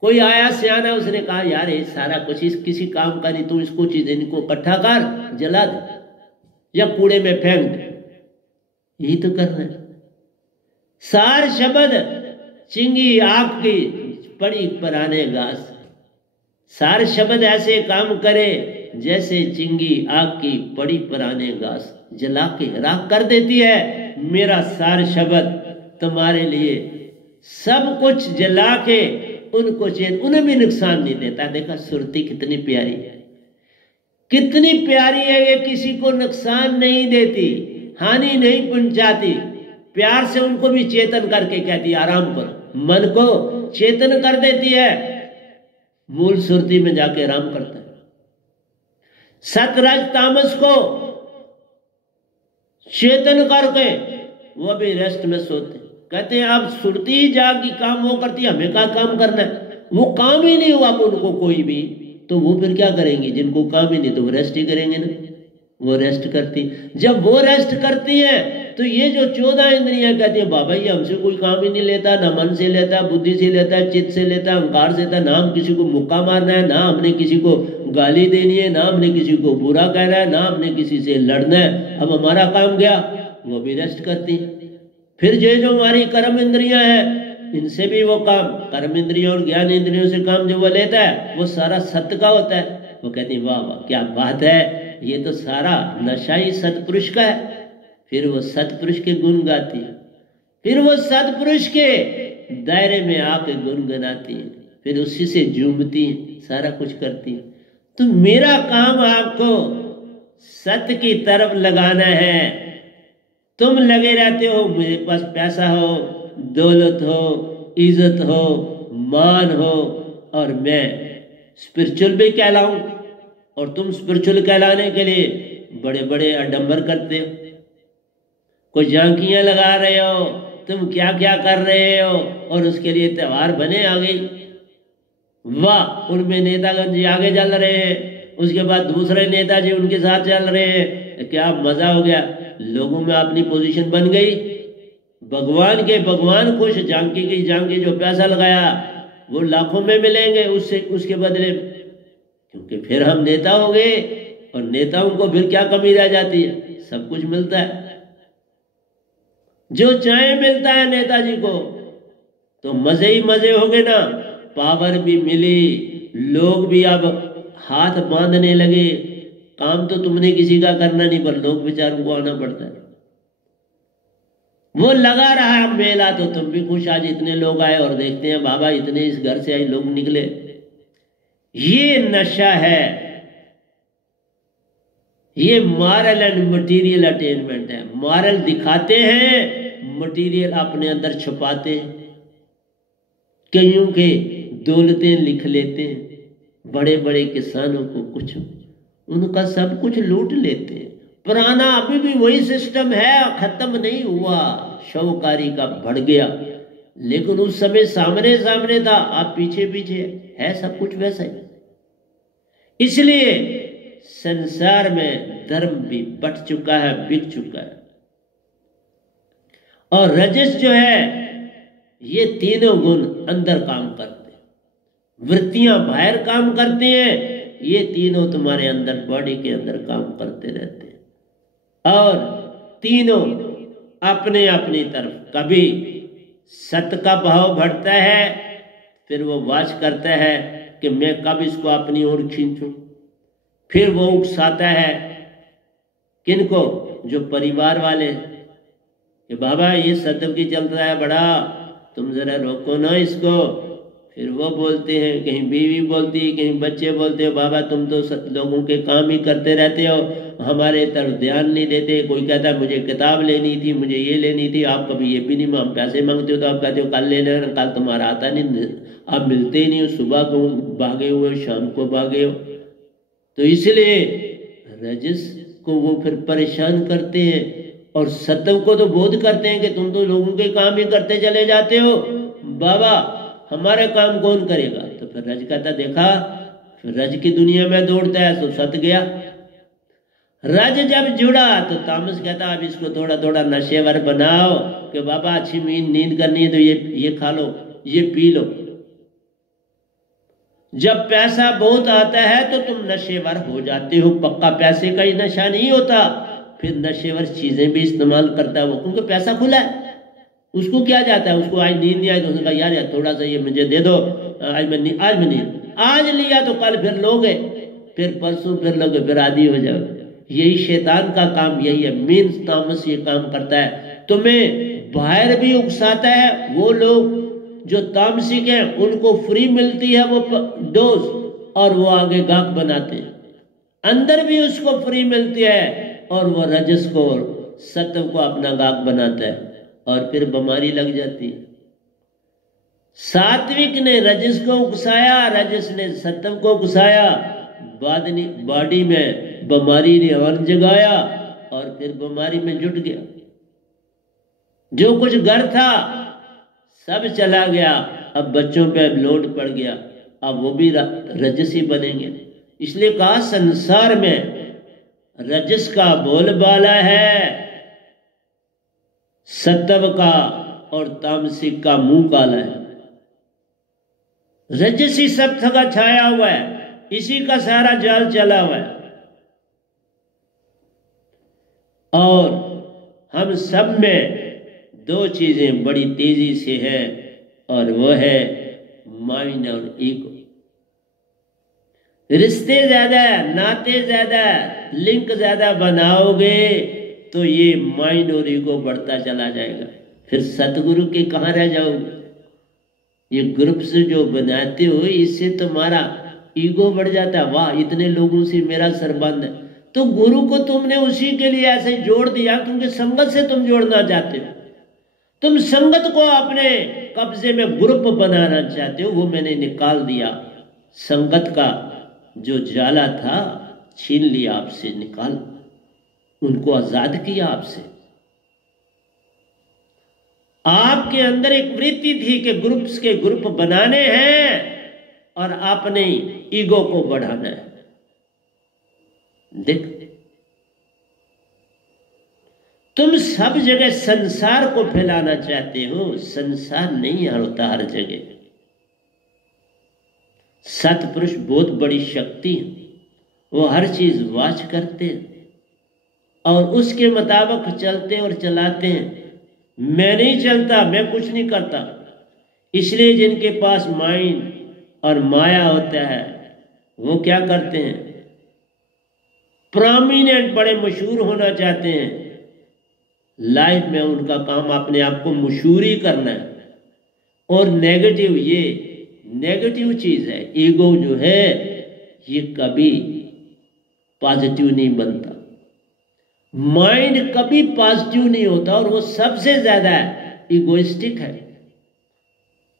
कोई आया सियाना, उसने कहा यार ये सारा कुछ इस किसी काम का नहीं, तू इसको चीज इनको इकट्ठा कर, जला दे या कूड़े में फेंक दे, यही तो करना है। सार शब्द चिंगी आग की पड़ी पराने घास, सार शब्द ऐसे काम करे जैसे चिंगी आग की पड़ी पराने घास, जला के राख कर देती है। मेरा सार शब्द तुम्हारे लिए सब कुछ जला के उनको उन्हें भी नुकसान नहीं देता। देखा सुरती कितनी प्यारी है, कितनी प्यारी है, ये किसी को नुकसान नहीं देती, हानि नहीं पहुंचाती, प्यार से उनको भी चेतन करके कहती है आराम करो, मन को चेतन कर देती है, मूल सुरती में जाके आराम करता है। सतरज तामस को चेतन करके वो भी रेस्ट में सोते, कहते हैं अब सुरती जागी काम वो करती है, हमें क्या काम करना है, वो काम ही नहीं हुआ उनको कोई भी, तो वो फिर क्या करेंगे, जिनको काम ही नहीं तो वो रेस्ट ही करेंगे ना। वो रेस्ट करती, जब वो रेस्ट करती है तो ये जो 14 इंद्रियां कहती है बाबा ये हमसे कोई काम ही नहीं लेता, ना मन से लेता, बुद्धि से लेता, चित्त से लेता, अहंकार से लेता, ना हम किसी को मुक्का मारना है, ना हमने किसी को गाली देनी है, ना हमने किसी को बुरा कहना है, ना हमने किसी से लड़ना है, अब हमारा काम गया। वो भी रेस्ट करती। फिर ये जो हमारी कर्म इंद्रियां हैं, इनसे भी वो काम, कर्म इंद्रियों और ज्ञान इंद्रियों से काम जो वो लेता है वो सारा सत्य का होता है। वो कहती है वाह वाह क्या बात है, ये तो सारा नशा ही सतपुरुष का है। फिर वो सतपुरुष के गुण गाती है, फिर वो सतपुरुष के दायरे में आके गुनगुनाती है, फिर उसी से झूमती है, सारा कुछ करती है। तो मेरा काम आपको सत्य की तरफ लगाना है। तुम लगे रहते हो मेरे पास पैसा हो, दौलत हो, इज्जत हो, मान हो, और मैं स्पिरिचुअल भी कहलाऊं, और तुम स्पिरिचुअल कहलाने के लिए बड़े बड़े आडंबर करते हो, कोई झांकियां लगा रहे हो, तुम क्या क्या कर रहे हो, और उसके लिए त्योहार बने आ गई। वाह, उनमें नेतागण जी आगे चल रहे हैं, उसके बाद दूसरे नेताजी उनके साथ चल रहे हैं, क्या मजा हो गया। लोगों में अपनी पोजीशन बन गई, भगवान के भगवान खुश, झांकी की झांकी, जो पैसा लगाया वो लाखों में मिलेंगे उससे, उसके बदले, क्योंकि फिर हम नेता हो गए, और नेताओं को फिर क्या कमी रह जाती है, सब कुछ मिलता है, जो चाहे मिलता है नेताजी को, तो मजे ही मजे हो गए ना। पावर भी मिली, लोग भी अब हाथ बांधने लगे, काम तो तुमने किसी का करना नहीं, पर लोग बेचारों को आना पड़ता है। वो लगा रहा है मेला, तो तुम भी खुश, आज इतने लोग आए, और देखते हैं बाबा इतने इस घर से आए लोग निकले। ये नशा है, ये मॉरल एंड मटेरियल अटेनमेंट है। मॉरल दिखाते हैं, मटेरियल अपने अंदर छुपाते हैं। कईयों के दौलतें लिख लेते हैं, बड़े बड़े किसानों को कुछ, उनका सब कुछ लूट लेते हैं। पुराना अभी भी वही सिस्टम है, खत्म नहीं हुआ, शवकारी का बढ़ गया, लेकिन उस समय सामने सामने था, आप पीछे पीछे है, सब कुछ वैसा ही। इसलिए संसार में धर्म भी बट चुका है, बिक चुका है। और रजस जो है, ये तीनों गुण अंदर काम करते हैं, वृत्तियां बाहर काम करती हैं, ये तीनों तुम्हारे अंदर बॉडी के अंदर काम करते रहते हैं। और तीनों अपने अपनी तरफ, कभी सत्य का भाव बढ़ता है, फिर वो वाच करता है कि मैं कब इसको अपनी ओर खींचूं, फिर वो उकसाता है किनको, जो परिवार वाले, कि बाबा ये सत्य की चलता है बड़ा, तुम जरा रोको ना इसको। फिर वो बोलते हैं, कहीं बीवी बोलती है, कहीं बच्चे बोलते हो, बाबा तुम तो लोगों के काम ही करते रहते हो, हमारे तरफ ध्यान नहीं देते। कोई कहता है मुझे किताब लेनी थी, मुझे ये लेनी थी, आप कभी ये भी नहीं, हम पैसे मांगते हो तो आप कहते हो कल लेना, कल तुम्हारा आता नहीं, आप मिलते ही नहीं हो, सुबह को भागे हुए, शाम को भागे हो। तो इसलिए रजस को वो फिर परेशान करते हैं, और सत्व को तो बोध करते हैं कि तुम तो लोगों के काम ही करते चले जाते हो, बाबा हमारा काम कौन करेगा। तो फिर रज कहता, देखा, फिर रज की दुनिया में दौड़ता है तो सत गया। रज जब जुड़ा तो तामस कहता, अब इसको थोड़ा थोड़ा नशेवर बनाओ, कि बाबा अच्छी नींद करनी है तो ये खा लो, ये पी लो। जब पैसा बहुत आता है तो तुम नशेवर हो जाते हो, पक्का पैसे का ही नशा नहीं होता, फिर नशेवर चीजें भी इस्तेमाल करता है वो, क्योंकि पैसा खुला है, उसको क्या जाता है, उसको आज नींद नहीं आई तो उसने कहा यार थोड़ा सा ये मुझे दे दो, आज मैं नहीं, आज लिया तो कल फिर लोगे, फिर परसों फिर लोगे, फिर आदी हो जाओगे। यही शैतान का काम यही है, मीन्स तामस ये काम करता है, तुम्हें बाहर भी उकसाता है। वो लोग जो तामसिक हैं उनको फ्री मिलती है वो डोज, और वो आगे गाहक बनाते हैं, अंदर भी उसको फ्री मिलती है, और वो रजस को, सत्व को अपना गाहक बनाता है, और फिर बीमारी लग जाती है। सात्विक ने रजस को उकसाया, रजस ने सत्व को उकसाया, बॉडी में बीमारी ने और जगाया, और फिर बीमारी में जुट गया। जो कुछ घर था सब चला गया, अब बच्चों पे लोड पड़ गया, अब वो भी रजसी बनेंगे। इसलिए कहा संसार में रजस का बोलबाला है, सत्व का और तामसिक का मुंह काला है। रजसी सब थका छाया हुआ है, इसी का सारा जाल चला हुआ है, और हम सब में दो चीजें बड़ी तेजी से हैं, और वो है माइंड और ईगो। रिश्ते ज्यादा, नाते ज्यादा, लिंक ज्यादा बनाओगे तो ये माइंड और ईगो बढ़ता चला जाएगा, फिर सतगुरु के कहाँ रह जाओगे। ये ग्रुप से जो बनाते हो इससे तुम्हारा ईगो बढ़ जाता है, वाह इतने लोगों से मेरा सरबंध है। तो गुरु को तुमने उसी के लिए ऐसे जोड़ दिया क्योंकि संगत से तुम जोड़ना चाहते हो। तुम संगत को अपने कब्जे में ग्रुप बनाना चाहते हो, वो मैंने निकाल दिया। संगत का जो जाला था छीन लिया आपसे, निकाल, उनको आजाद किया आपसे। आपके अंदर एक वृत्ति थी कि ग्रुप्स के ग्रुप बनाने हैं और आपने ईगो को बढ़ाना है। देख, तुम सब जगह संसार को फैलाना चाहते हो, संसार नहीं होता हर जगह। सतपुरुष बहुत बड़ी शक्ति है, वो हर चीज वाच करते हैं और उसके मुताबिक चलते और चलाते हैं। मैं नहीं चलता, मैं कुछ नहीं करता। इसलिए जिनके पास माइंड और माया होता है वो क्या करते हैं, प्रोमिनेंट, बड़े मशहूर होना चाहते हैं। लाइफ में उनका काम अपने आप को मशहूर ही करना है। और नेगेटिव, ये नेगेटिव चीज है। ईगो जो है ये कभी पॉजिटिव नहीं बनता। माइंड कभी पॉजिटिव नहीं होता और वो सबसे ज्यादा इगोइस्टिक है।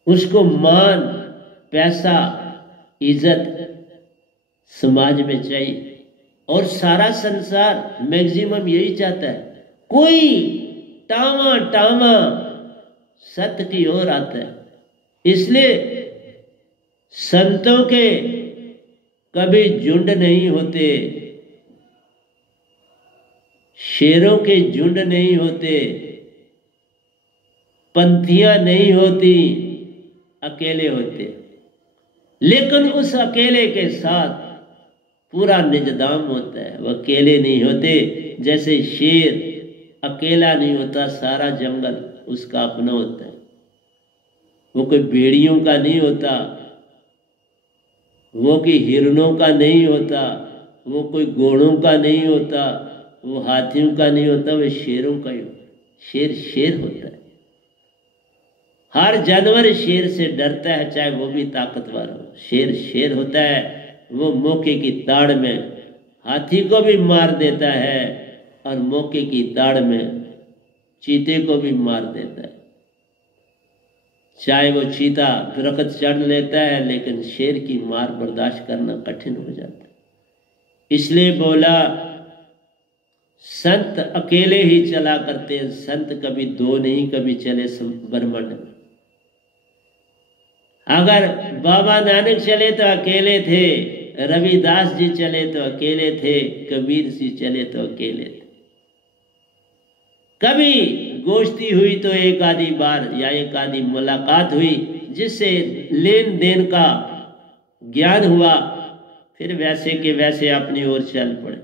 उसको मान, पैसा, इज्जत समाज में चाहिए और सारा संसार मैक्सिमम यही चाहता है। कोई टामा टामा सत्य की ओर आता है। इसलिए संतों के कभी झुंड नहीं होते, शेरों के झुंड नहीं होते, पंथियां नहीं होती, अकेले होते। लेकिन उस अकेले के साथ पूरा निजदाम होता है। वो अकेले नहीं होते। जैसे शेर अकेला नहीं होता, सारा जंगल उसका अपना होता है। वो कोई भेड़ियों का नहीं होता, वो कोई हिरणों का नहीं होता, वो कोई घोड़ों का नहीं होता, वो हाथियों का नहीं होता, वो शेरों का ही होता। शेर शेर होता है। हर जानवर शेर से डरता है, चाहे वो भी ताकतवर हो। शेर शेर होता है। वो मौके की ताड़ में हाथी को भी मार देता है और मौके की ताड़ में चीते को भी मार देता है। चाहे वो चीता दरख्त चढ़ लेता है, लेकिन शेर की मार बर्दाश्त करना कठिन हो जाता है। इसलिए बोला, संत अकेले ही चला करते हैं। संत कभी दो नहीं, कभी चले ब्रह्मांड में। अगर बाबा नानक चले तो अकेले थे, रविदास जी चले तो अकेले थे, कबीर जी चले तो अकेले थे। कभी गोष्ठी हुई तो एक आधी बार या एक आधी मुलाकात हुई, जिससे लेन देन का ज्ञान हुआ, फिर वैसे के वैसे अपनी ओर चल पड़े।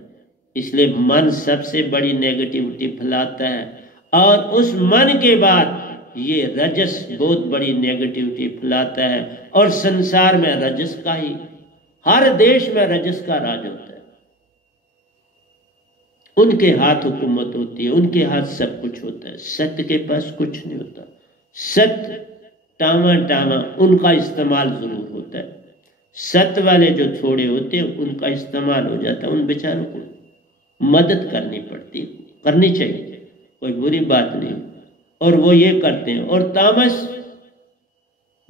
इसलिए मन सबसे बड़ी नेगेटिविटी फैलाता है और उस मन के बाद ये रजस बहुत बड़ी नेगेटिविटी फैलाता है। और संसार में रजस का ही, हर देश में रजस का राज होता है। उनके हाथ हुकूमत होती है, उनके हाथ सब कुछ होता है। सत्य के पास कुछ नहीं होता। सत्य टामा टामा उनका इस्तेमाल जरूर होता है। सत्य वाले जो थोड़े होते हैं उनका इस्तेमाल हो जाता है। उन बेचारों को मदद करनी पड़ती, करनी चाहिए, कोई बुरी बात नहीं। और वो ये करते हैं। और तामस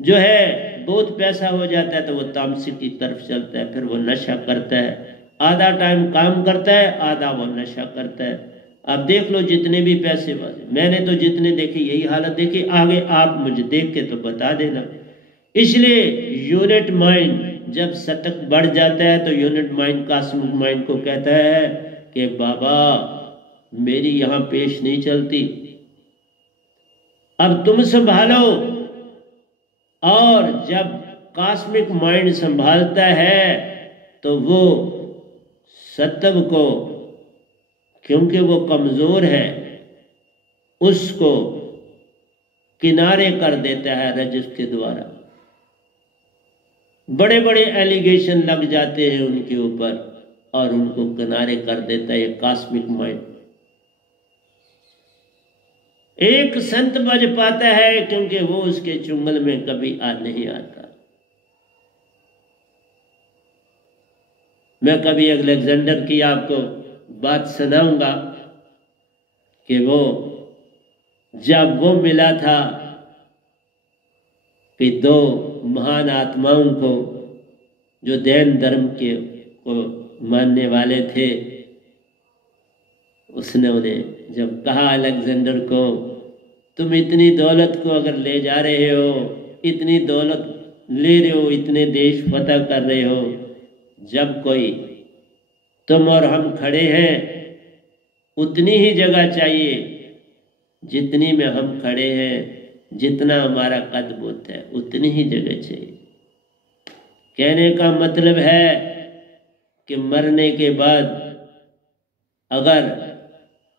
जो है, बहुत पैसा हो जाता है तो वो तामसिक की तरफ चलता है। फिर वो नशा करता है, आधा टाइम काम करता है, आधा वो नशा करता है। अब देख लो जितने भी पैसे वाले, मैंने तो जितने देखे यही हालत देखी। आगे आप मुझे देख के तो बता देना। इसलिए यूनिट माइंड जब शतक बढ़ जाता है तो यूनिट माइंड कॉस्मिक माइंड को कहता है कि बाबा मेरी यहां पेश नहीं चलती, अब तुम संभालो। और जब कॉस्मिक माइंड संभालता है तो वो सत्व को, क्योंकि वो कमजोर है, उसको किनारे कर देता है रजस के द्वारा। बड़े बड़े एलिगेशन लग जाते हैं उनके ऊपर और उनको किनारे कर देता है ये कॉस्मिक माइंड। एक संत बच पाता है क्योंकि वो उसके चुंगल में कभी नहीं आता। मैं कभी अलेक्जेंडर की आपको बात सुनाऊंगा कि वो जब वो मिला था कि दो महान आत्माओं को जो जैन धर्म के को मानने वाले थे, उसने उन्हें जब कहा अलेक्जेंडर को, तुम इतनी दौलत को अगर ले जा रहे हो, इतनी दौलत ले रहे हो, इतने देश फतह कर रहे हो, जब कोई तुम और हम खड़े हैं उतनी ही जगह चाहिए जितनी में हम खड़े हैं, जितना हमारा कद बुत है उतनी ही जगह चाहिए। कहने का मतलब है कि मरने के बाद अगर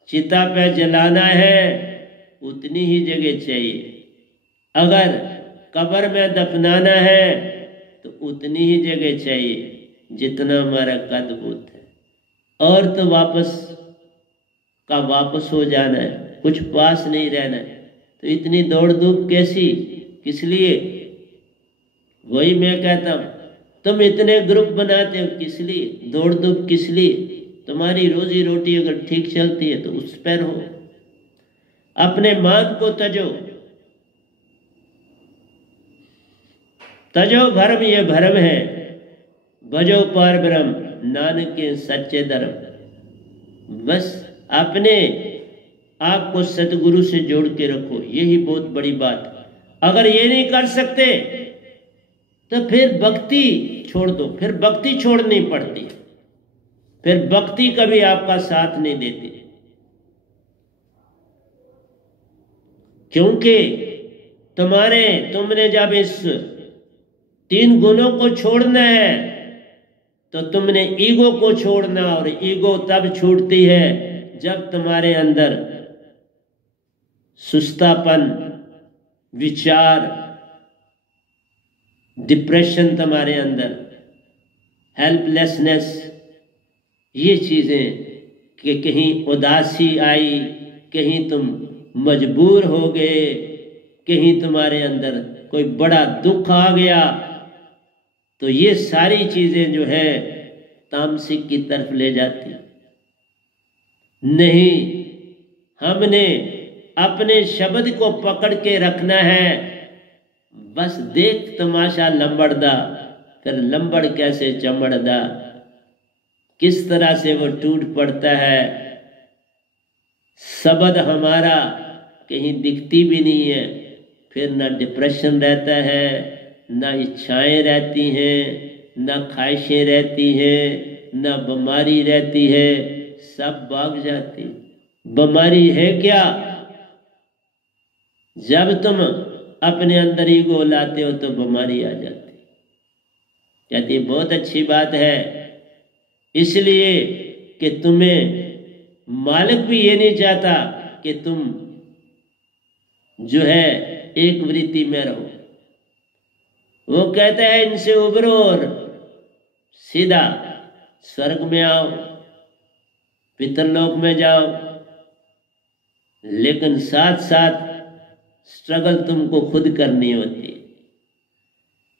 चिता पे जलाना है उतनी ही जगह चाहिए, अगर कब्र में दफनाना है तो उतनी ही जगह चाहिए जितना हमारा कद बुत है, और तो वापस हो जाना है, कुछ पास नहीं रहना है। तो इतनी दौड़ धूप कैसी, किस लिए? वही मैं कहता हूँ, तुम इतने ग्रुप बनाते हो किस लिए? दौड़ धूप किस लिए? तुम्हारी रोजी रोटी अगर ठीक चलती है तो उस पर रहो, अपने मान को तजो भरम, ये भरम है, भजो पार ब्रह्म नानक के सच्चे धर्म। बस अपने आप को सतगुरु से जोड़ के रखो, यही बहुत बड़ी बात। अगर ये नहीं कर सकते तो फिर भक्ति छोड़ दो, फिर भक्ति छोड़नी पड़ती है, फिर भक्ति कभी आपका साथ नहीं देती, क्योंकि तुमने जब इस 3 गुणों को छोड़ना है तो तुमने ईगो को छोड़ना, और ईगो तब छूटती है जब तुम्हारे अंदर सुस्तापन, विचार, डिप्रेशन तुम्हारे अंदर, हेल्पलेसनेस, ये चीजें कि कहीं उदासी आई, कहीं तुम मजबूर हो गए, कहीं तुम्हारे अंदर कोई बड़ा दुख आ गया, तो ये सारी चीजें जो है तामसिक की तरफ ले जाती। नहीं, हमने अपने शब्द को पकड़ के रखना है। बस देख तमाशा लंबड़दा, फिर लंबड़ कैसे चमड़दा, किस तरह से वो टूट पड़ता है। शब्द हमारा कहीं दिखती भी नहीं है, फिर ना डिप्रेशन रहता है, ना इच्छाएं रहती हैं, ना ख्वाहिशें रहती हैं, ना बीमारी रहती है, सब भाग जाती। बीमारी है क्या? जब तुम अपने अंदर ईगो लाते हो तो बीमारी आ जाती। कहती बहुत अच्छी बात है, इसलिए कि तुम्हें मालिक भी ये नहीं चाहता कि तुम जो है एक वृत्ति में रहो। वो कहता है इनसे उबरो और सीधा स्वर्ग में आओ, पितरलोक में जाओ, लेकिन साथ साथ स्ट्रगल तुमको खुद करनी होती है।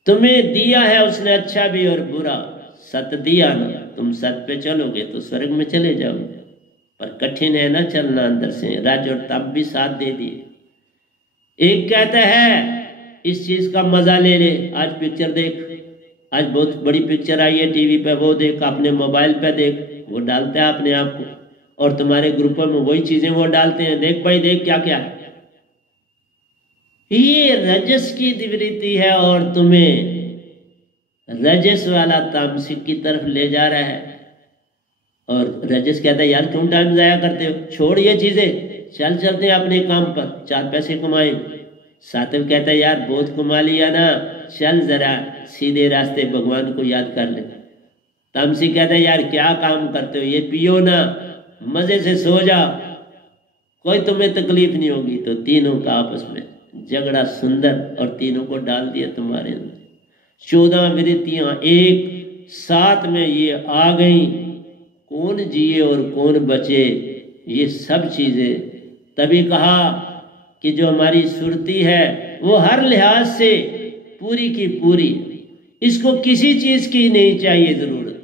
तुम्हें दिया है उसने अच्छा भी और बुरा, सत दिया ना, तुम सत पे चलोगे तो स्वर्ग में चले जाओगे, पर कठिन है ना चलना अंदर से। राज और तब भी साथ दे दिए। एक कहता है इस चीज का मजा ले ले, आज पिक्चर देख, आज बहुत बड़ी पिक्चर आई है टीवी पे, वो देख, अपने मोबाइल पे देख, वो डालता है अपने आप को, और तुम्हारे ग्रुपों में वही चीजें वो डालते हैं, देख भाई देख क्या क्या है। ये रजस की वृत्ति है और तुम्हें रजस वाला तामसिक की तरफ ले जा रहा है। और रजस कहता है यार क्यों टाइम जाया करते हो, छोड़ ये चीजें, चल चलते हैं अपने काम पर, 4 पैसे कमाए। सातव कहता है यार बहुत कमा लिया ना, चल जरा सीधे रास्ते भगवान को याद कर ले। तामसिक कहता है यार क्या काम करते हो, ये पियो ना, मजे से सो जा, कोई तुम्हें तकलीफ नहीं होगी। तो तीनों का आपस में झगड़ा सुंदर, और तीनों को डाल दिया तुम्हारे अंदर। 14 वृत्तियां एक साथ में ये आ गई, कौन जिए और कौन बचे, ये सब चीजें। तभी कहा कि जो हमारी सुरती है वो हर लिहाज से पूरी की पूरी, इसको किसी चीज की नहीं चाहिए जरूरत।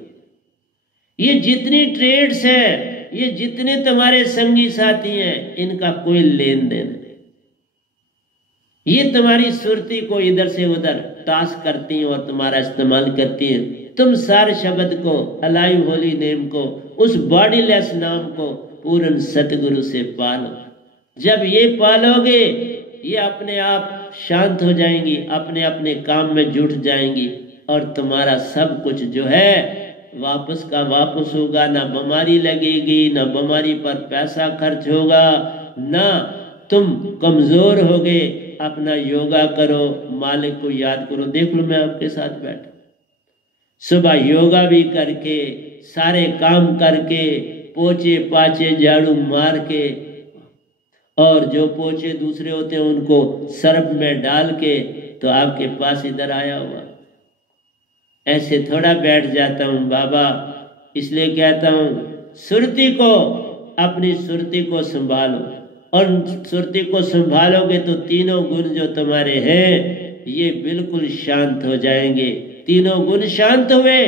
ये जितनी ट्रेड्स है, ये जितने तुम्हारे संगी साथी हैं, इनका कोई लेन देन नहीं। ये तुम्हारी सुरती को इधर से उधर टास करती हैं और तुम्हारा इस्तेमाल करती हैं। तुम सारे शब्द को, अलाइव होली नेम को, उस बॉडीलेस नाम को पूर्ण सतगुरु से पालो। जब ये पालोगे ये अपने आप शांत हो जाएंगी, अपने अपने काम में जुट जाएंगी और तुम्हारा सब कुछ जो है वापस का वापस होगा। ना बीमारी लगेगी, ना बीमारी पर पैसा खर्च होगा, ना तुम कमजोर होगे। अपना योगा करो, मालिक को याद करो। देख लो मैं आपके साथ बैठा, सुबह योगा भी करके, सारे काम करके, पोछे पाछे झाड़ू मार के, और जो पोछे दूसरे होते हैं उनको सर्फ में डाल के तो आपके पास इधर आया हुआ। ऐसे थोड़ा बैठ जाता हूँ बाबा, इसलिए कहता हूँ सुरती को, अपनी सुरती को संभालो। और सुरती को संभालोगे तो तीनों गुण जो तुम्हारे हैं ये बिल्कुल शांत हो जाएंगे। तीनों गुण शांत हुए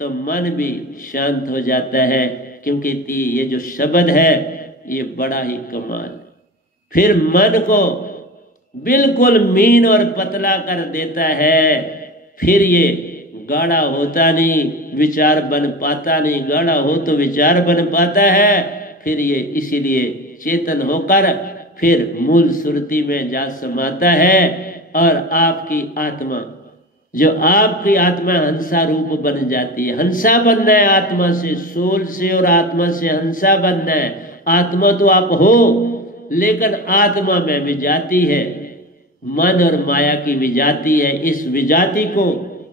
तो मन भी शांत हो जाता है, क्योंकि ये जो शब्द है ये बड़ा ही कमाल। फिर मन को बिल्कुल मीन और पतला कर देता है। फिर ये गाढ़ा होता नहीं, विचार बन पाता नहीं। गाढ़ा हो तो विचार बन पाता है। फिर ये इसीलिए चेतन होकर फिर मूल सुरती में जा समाता है। और आपकी आत्मा, जो आपकी आत्मा हंसा रूप बन जाती है। हंसा बनना है आत्मा से, सोल से और आत्मा से हंसा बनना है। आत्मा तो आप हो, लेकिन आत्मा में विजाति है, मन और माया की विजाति है। इस विजाति को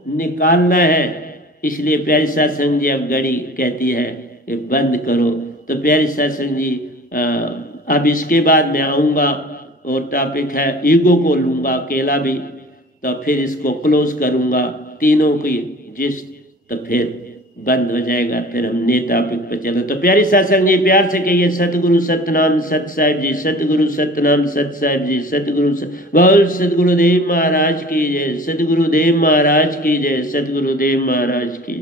निकालना है। इसलिए प्यारी सत्संग जी अब घड़ी कहती है कि बंद करो। तो प्यारी सत्संग जी अब इसके बाद मैं आऊँगा और टॉपिक है ईगो को लूँगा अकेला भी, तो फिर इसको क्लोज करूँगा तीनों की जिस, तो फिर बंद हो जाएगा। फिर हम नए टॉपिक पर चले। तो प्यारी सत्संग जी प्यार से कहिए सतगुरु सतनाम सत साहिब जी, सतगुरु सतनाम सत साहिब जी, सतगुरु बोल सतगुरुदेव महाराज की जय, सतगुरुदेव महाराज की जय, सतगुरुदेव महाराज की।